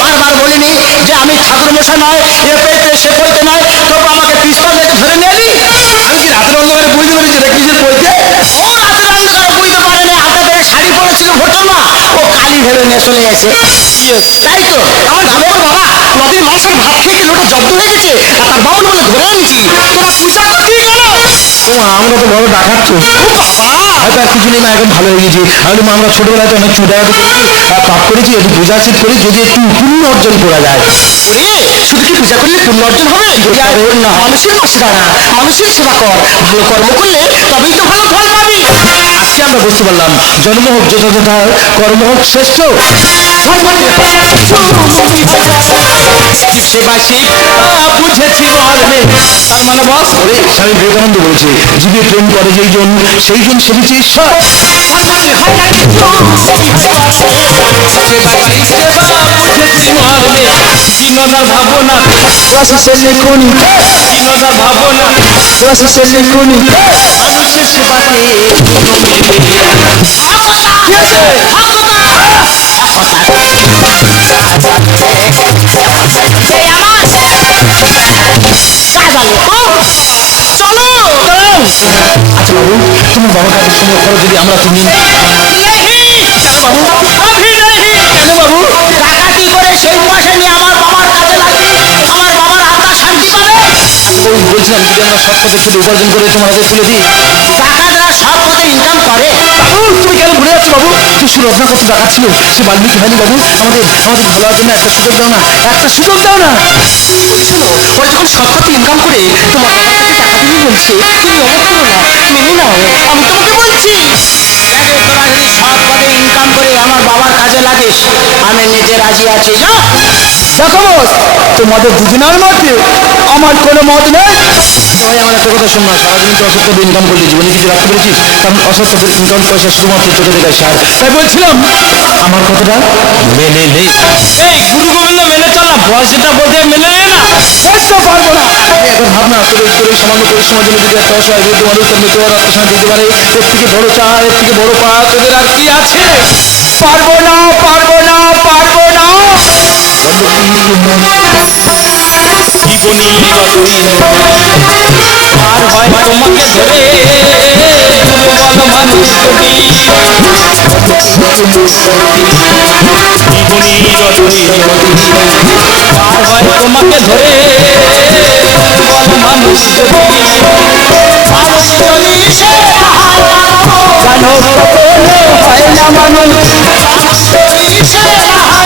বারবার বলিনি যে আমি ঠাকুর মশাই নয়, এ পেতে সে পইতে নয়, তবু আমাকে পিস্তল দিয়ে ধরে নিয়ে এলি। আমি কি রাতের অন্ধকারে বুঝতে পেরেছি রে কিসের পইতে? ও রাতের অন্ধকারে বুঝতে পারেনি, হাতে ধরে শাড়ি পরেছিল ভোটার মা, ও কালি ভেবে নিয়ে চলে গেছে। তাই তো আমার নামে বাবা নদীর মাছের ভাত খেয়ে লোটা জব্দ হয়ে গেছে, আর তার বাবুল বলে ধরে আনছি। তোরা পূজা করতে গেল। ওমা আমরা তো বড় ডাকাচ্ছ। হয়তো আর কিছু নেই মা, এখন ভালো হয়ে গেছি। আমি মা আমরা ছোটবেলায় তো অনেক চুটাঘাটি করেছি আর পাপ করেছি, একটু পূজা শীত করি যদি একটু পুণ্য অর্জন করা যায়। ওরে শুধু কি পূজা করলে পুণ্য অর্জন হবে? না, মানুষের পাশে দাঁড়া, মানুষের সেবা কর, ভালো কর্ম করলে তবেই তো ভালো ফল পাবি। আজকে আমরা বুঝতে পারলাম জন্ম হোক যথাযথা, কর্ম হোক শ্রেষ্ঠ। সেবা শিব বুঝেছি মর্মে। তার মানে বস ওরে স্বামী বিবেকানন্দ বলেছে জীবে প্রেম করে যেই জন সেই জন সেবিছে ঈশ্বর। বিনোদার ভাবনা বিনোদার ভাবনা মানুষের সেবাতে চলো আচ্ছা বাবু তুমি বাবার কাছে সময় করো যদি আমরা তুমি বাবু ডাকাতি করে সেই পয়সা নিয়ে আমার বাবার কাজে লাগবে, আমার বাবার আত্মা শান্তি পাবে। বলছিলাম যদি আমরা সৎ পথে কিছু উপার্জন করে তোমার হাতে তুলে দিই। ডাকাতরা সব পথে ইনকাম করে। বাবু তুমি কেন ভুলে যাচ্ছ বাবু? তুই সুরভনা কত ডাকাত ছিল, সে বাল্মীকি হয়নি বাবু। আমাদের আমাদের ভালো হওয়ার জন্য একটা সুযোগ দাও না, একটা সুযোগ দাও না। শোনো, ওরা যখন সৎ পথে ইনকাম করে তোমার বাবার কাছে টাকা দিবি বলছে, তুমি অবাক করো না, মেনে নাও, আমি তোমাকে বলছি। দেখ তোরা যদি সৎ পথে ইনকাম করে আমার বাবার কাজে লাগিস আমি নিতে রাজি আছি যা। দেখো বস, তোমাদের দুজনের মধ্যে আমার কোনো মত নেই। ভাই আমার একটা কথা শোন না, সারাদিন তো অসৎ পথে ইনকাম করলি, জীবনে কিছু রাখতে পেরেছিস? কারণ অসৎ পথে ইনকাম পয়সা শুধুমাত্র চোখে দেখায় সার। তাই বলছিলাম আমার কথাটা মেনে নে। এই গুরু গোবিন্দ মেনে চল না, বস যেটা বলতে মেনে নে না। বুঝতে পারবো না। এখন ভাবনা তোর এই সামান্য পরিশ্রমের জন্য যদি একটা অসহায় বৃদ্ধ মানুষ তার মৃত্যু হওয়ার আত্মসান দিতে পারে, এর থেকে বড় চা, এর থেকে বড় পা তোদের আর কি আছে? পারবো না, পারবো না, পারবো না। জীবনী রতনী আর হয় তোমাকে ধরে দুর্বল মানুষ কোটি। জীবনী রতনী আর হয় তোমাকে ধরে দুর্বল মানুষ কোটি। মানুষ চল্লিশে জানো কখনো হয় না মানুষ, চল্লিশে জানো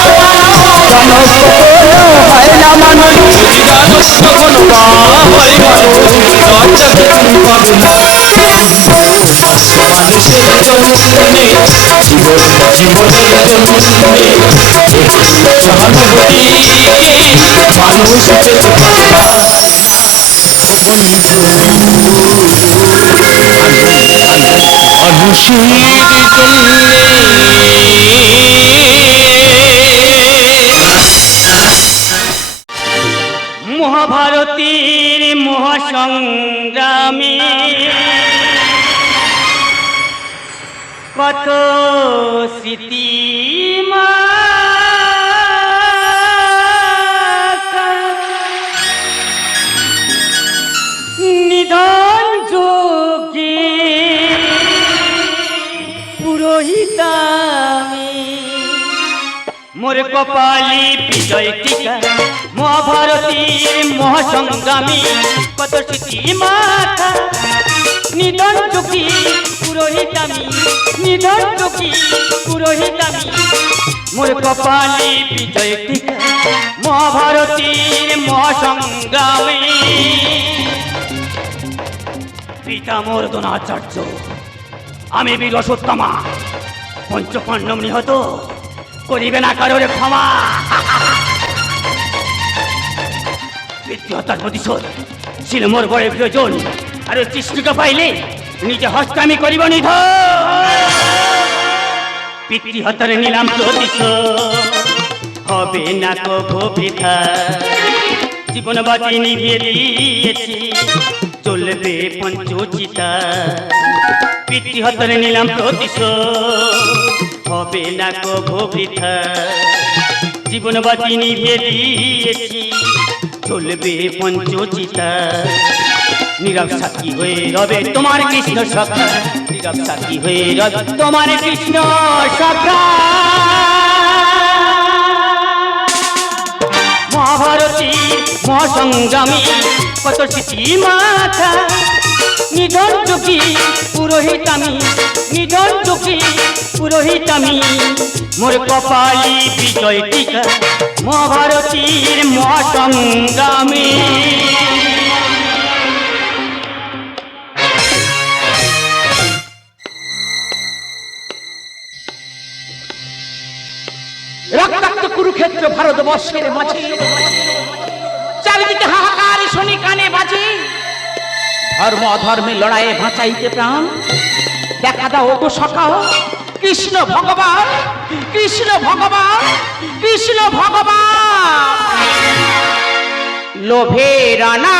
কখনো হয় না মানুষ। যদি জানো কখনো হয় মানুষ, লজ্জাকে তুমি পাবে না। মানুষের জন্যে জীবন, জীবনের জন্যে সহানুভূতি মানুষ পেতে পারে না। মানুষের জন্যে মহাভারতীর মহাসংগ্রামে কত স্মৃতি নিধন যোগে পুরোহিতামি মোর কপালি বিজয় টিকা। মহাভারতীর মহাসংগ্রামী কত স্মৃতি মাথা নিধন যোগী পুরোহিতামি, নিধন যোগী পুরোহিতামি মোর কপালি বিজয় টিকা। মহাভারতীর মহাসংগ্রামী পিতা মোর দ্রোণাচার্য, আমি বীর অশ্বত্থামা, পঞ্চপাণ্ডব নিহত, করিবে না কারোর ক্ষমা। পিতৃহত্যার প্রতিশোধ ছিল মোর বড় প্রয়োজন, আর কৃষ্ণকে পাইলে নিজে হস্তে আমি করিব নিধন। পিতৃহত্যার নিলাম প্রতিশোধ, হবে না কভু বৃথা। জীবন বাঁচি নিভিয়ে দিয়েছি, চলবে পঞ্চচিতা। পিতৃহত্যার নিলাম প্রতিশোধ, হবে না কভু বৃথা। জীবন বাঁচি নিভিয়ে দিয়েছি, চলবে পঞ্চচিতা। নীরব সাক্ষী হয়ে রবে তোমার কৃষ্ণ সখা, নীরব সাক্ষী হয়ে রবে তোমার কৃষ্ণ সখা। মহাভারতী মহাসংগ্রামী কত স্মৃতি মাথা নিধন যোগী পুরোহিতামি, নিধন যোগী পুরোহিতামি মোর কপালি বিজয় টিকা। মহাভারতীর মহাসংগ্রামী রক্তাক্ত কুরুক্ষেত্র ভারতবর্ষের মাঝে চারিদিকে হাহাকার শুনি কানে বাজে। ধর্ম অধর্মে লড়াইয়ে বাঁচাইতে প্রাণ দেখা দাও তো সকাও কৃষ্ণ ভগবান, কৃষ্ণ ভগবান, কৃষ্ণ ভগবান। লোভের না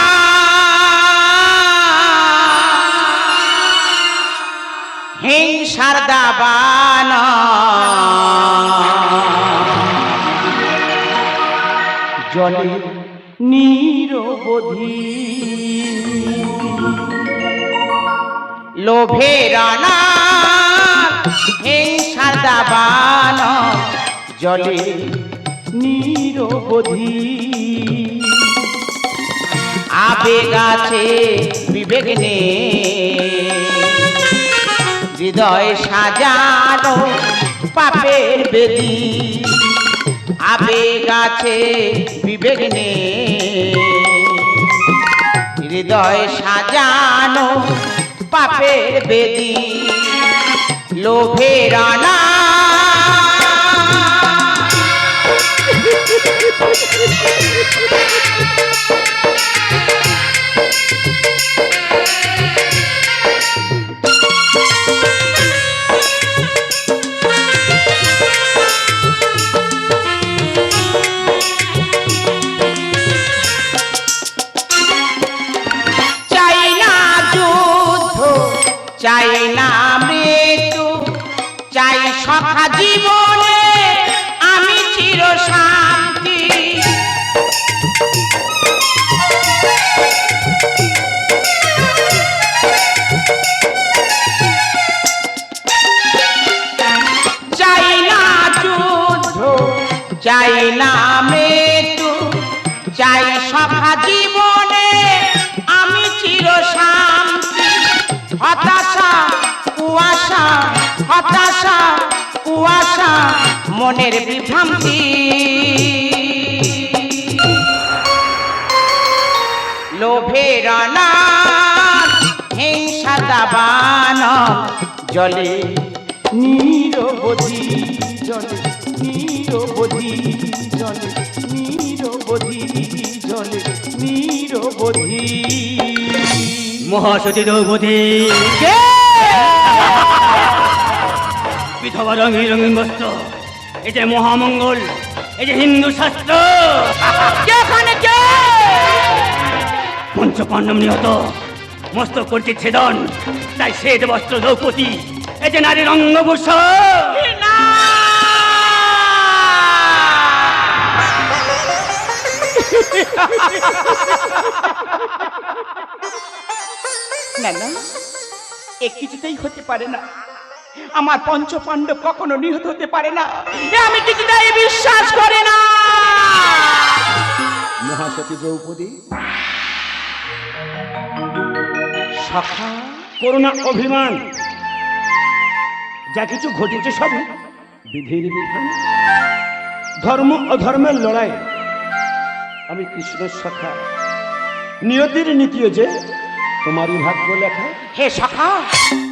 হিংসার দাবান, জলে নিরবধি লোভের না হিংসার দাবান, জলে নিরবধি আবেগ আছে বিবেক নেই, হৃদয় সাজানো পাপের বেদি। আবেগ আছে বিবেক নেই, হৃদয় সাজানো পাপের বেদি। লোভের আনা চাই না যুদ্ধ, চাই না মৃত্যু, চাই সখা জীবনে আমি চির শান্তি। চাই না যুদ্ধ, চাই না মৃত্যু, চাই সখা জীবনে আমি চির শান্তি। হতাশা কুয়াশা, হতাশা কুয়াশা মনের বিভ্রান্তি। লোভের অনার হিংসা দাবান জলে নিরবধি, জলে নিরবধি, জলে নিরবধি, জলে নিরবধি। মহাসতী দ্রৌপদী কে? বিধবা রঙিন রঙিন বস্ত্র, এই যে মহামঙ্গল, এই যে হিন্দু শাস্ত্র। কে ওখানে কে? পঞ্চপাণ্ডব নিহত, মস্তক করছে ছেদন, তাই শ্বেত বস্ত্র দ্রৌপদী, এই যে নারীর অঙ্গভূষণ। না! না না, এ কিছুতেই হতে পারে না। আমার পঞ্চ পাণ্ডব কখনো নিহত হতে পারে না, এ আমি কিছুতেই বিশ্বাস করি না। মহাসতী দ্রৌপদী, সখা, করুণা অভিমান যা কিছু ঘটেছে সব বিধির বিধান, ধর্ম অধর্মের লড়াই। আমি কৃষ্ণের সখা, নিয়তির নীতিও যে তোমারই ভাগ্য লেখা। হে সখা,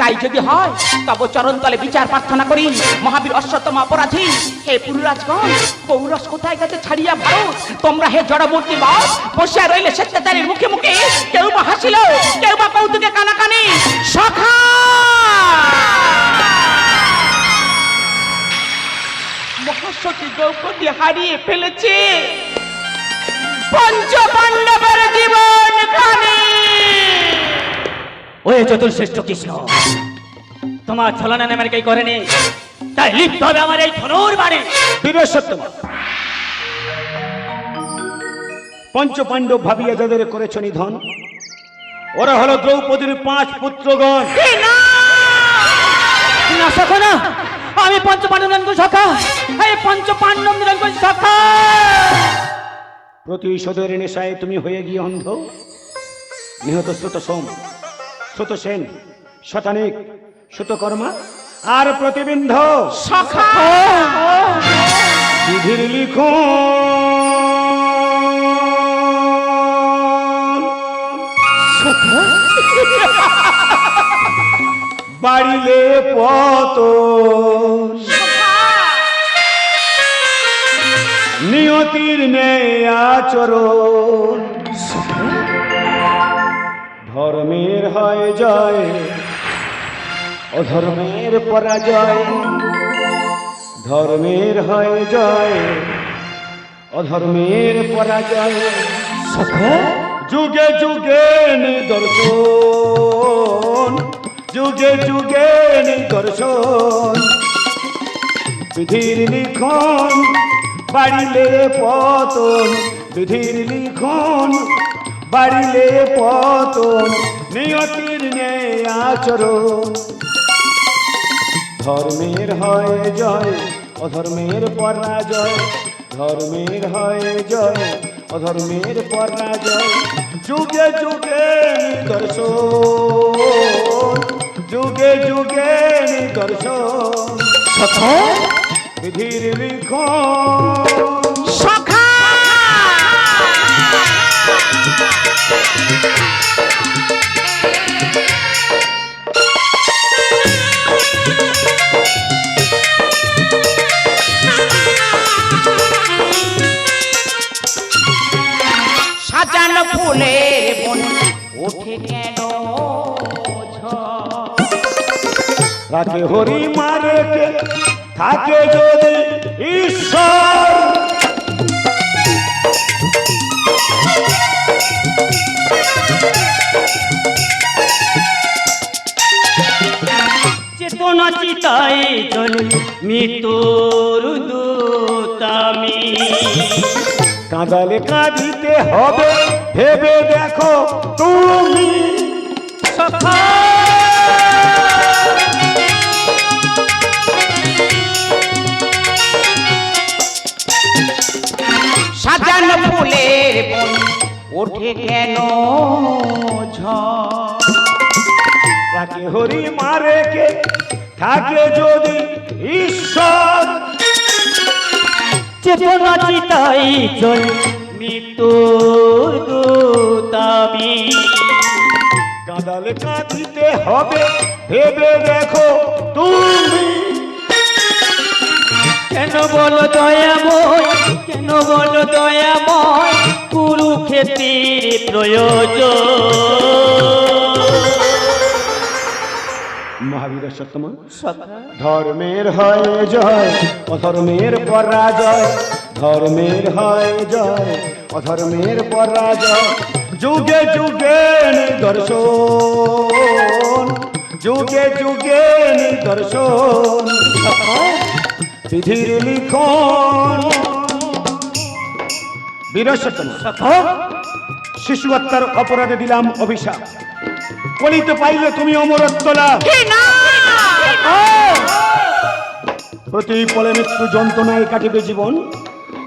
তাই যদি হয় তব চরণতলে বিচার প্রার্থনা করি। মহাবীর অশ্বত্থম অপরাধী, হে পুরুরাজগণ, পৌরস কোথায় গেছে ছাড়িয়া ভারত? তোমরা হে জড়মূর্তি বস বসিয়া রইলে স্বেচ্ছাচারীর মুখে মুখে, কেউ বা হাসিল, কেউ বা কৌতুকে কানাকানি। সখা, মহাসতী দ্রৌপদী হারিয়ে ফেলেছে পঞ্চ পাণ্ডবের জীবন খানি। ওই চতুর্শ্রেষ্ঠ কৃষ্ণ, তোমার ছলনা নামের কেই করেনি, তাই লিপ্ত হবে আমার এই ধনুর বাড়ি। বীরসত্তম, পঞ্চপাণ্ডব ভাবিয়া যাদের করেছ নিধন, ওরা হলো দ্রৌপদীর 5 পুত্রগণ। না সখা না, আমি পঞ্চপাণ্ডব নিরঙ্কুশ সখা, এই পঞ্চপাণ্ডব নিরঙ্কুশ সখা। প্রতিশোধের নেশায় তুমি হয়ে গিয়ে অন্ধ। নিহত শ্রুতসোম, শ্রুতসেন, শতানিক, শ্রুতকর্মা আর প্রতিবিন্ধ সখা, বিধির লিখন বাড়িলে পতন, নিয়তির নেই আচরণ। ধর্মের হয় জয়, অধর্মের পরাজয়। ধর্মের হয় জয়, অধর্মের পরাজয়। যুগে যুগে নিদর্শন, যুগে যুগে নিদর্শন। বিধির লিখন বাড়িলে পতন, বিধির লিখন বাড়িলে পতন। নিয়তির নেই আচরণ। ধর্মের হয় জয়, অধর্মের পরাজয়। ধর্মের হয় জয়, অধর্মের পরাজয়। যুগে যুগে নিদর্শন, যুগে যুগে নিদর্শন। বিধির লিখন সখা, কেন রাখে হরি মারে কে থাকে যদি ঈশ্বর চেতনা চিতাই চলে মৃত্যুর দূতামি কাঁদালে কাঁদিতে হবে ভেবে দেখো তুমি সখা সাজানো ফুলের বন ওঠে কেন ঝড় রাখে হরি মারে কে থাকে যদি ঈশ্বর চেতনা চিতাই চলে মৃত্যুর দূতামি কাঁদালে কাঁদিতে হবে ভেবে দেখো তুমি কেন বলো দয়াময় কেন বলো দয়াময় কুরুক্ষেত্রের প্রয়োজন মহাবীরের সত্যমা ধর্মের হয় জয় অধর্মের পরাজয় ধর্মের হয় জয় অধর্মের পরাজয় যুগে যুগে নিদর্শন যুগে যুগে নিদর্শন বিধির লিখন বীরসত্তম শিশু হত্যার অপরাধে দিলাম অভিশাপ কলিতে পাইলে তুমি অমরত্ব লাভ প্রতি পলে মৃত্যু যন্ত্রণায় কাটিবে জীবন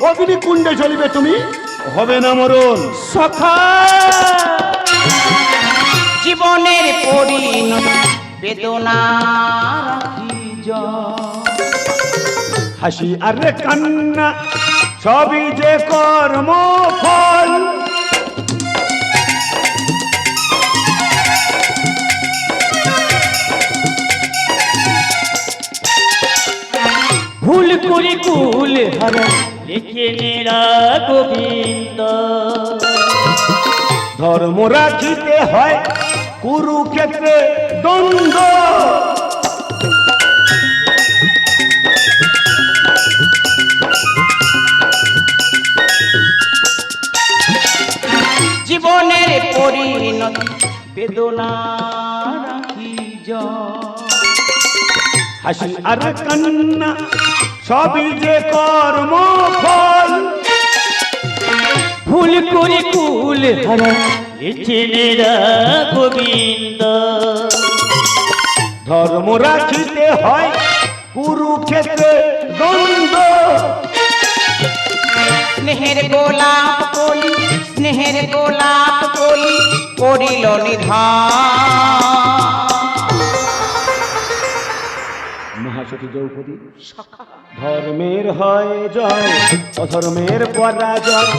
অগ্নি কুণ্ডে চলিবে তুমি হবে না মরণ সখা জীবনের পরিণতি বেদনা রাখি হাসি আর রে কান্না সবই যে কর্ম ফল ভুল করে কুল হারা লিখে নেরা গোবিন্দ ধর্ম রাখিতে হয় কুরুক্ষেত্রে দ্বন্দ্ব জীবনের পরিণতি বেদনা রাখি হাসি আর কান্না সবই যে কর্ম ফল ভুল করে কুল হারা লিখে নেরা গোবিন্দ ধর্ম রাখিতে হয় কুরুক্ষেত্রে দ্বন্দ্ব স্নেহের গোলাপ কলি স্নেহের গোলাপ কলি করিল নিধান মহাসতী দ্রৌপদী ধর্মের হয় জয় অধর্মের পরাজয়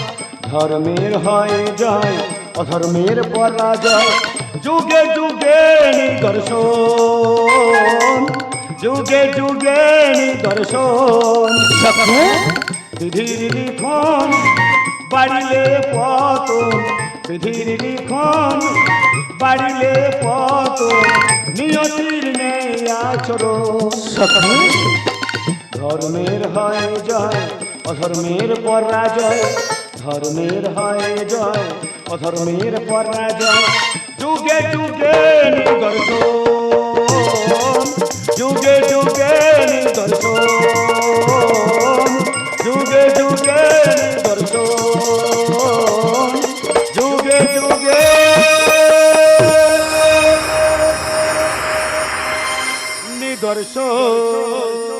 ধর্মের হয় জয় অধর্মের পরাজয় যুগে যুগে নিদর্শন যুগে যুগে নিদর্শন বিধির লিখন বাড়িলে পতন বিধির লিখন বাড়িলে পতন নিয়তির নেই আচরণ ধর্মের হয় জয় অধর্মের পরাজয় ধর্মের হয় জয় অধর্মের পরাজয় যুগে যুগে নিদর্শন যুগে যুগে নিদর্শন যুগে যুগে নিদর্শন যুগে যুগে নিদর্শন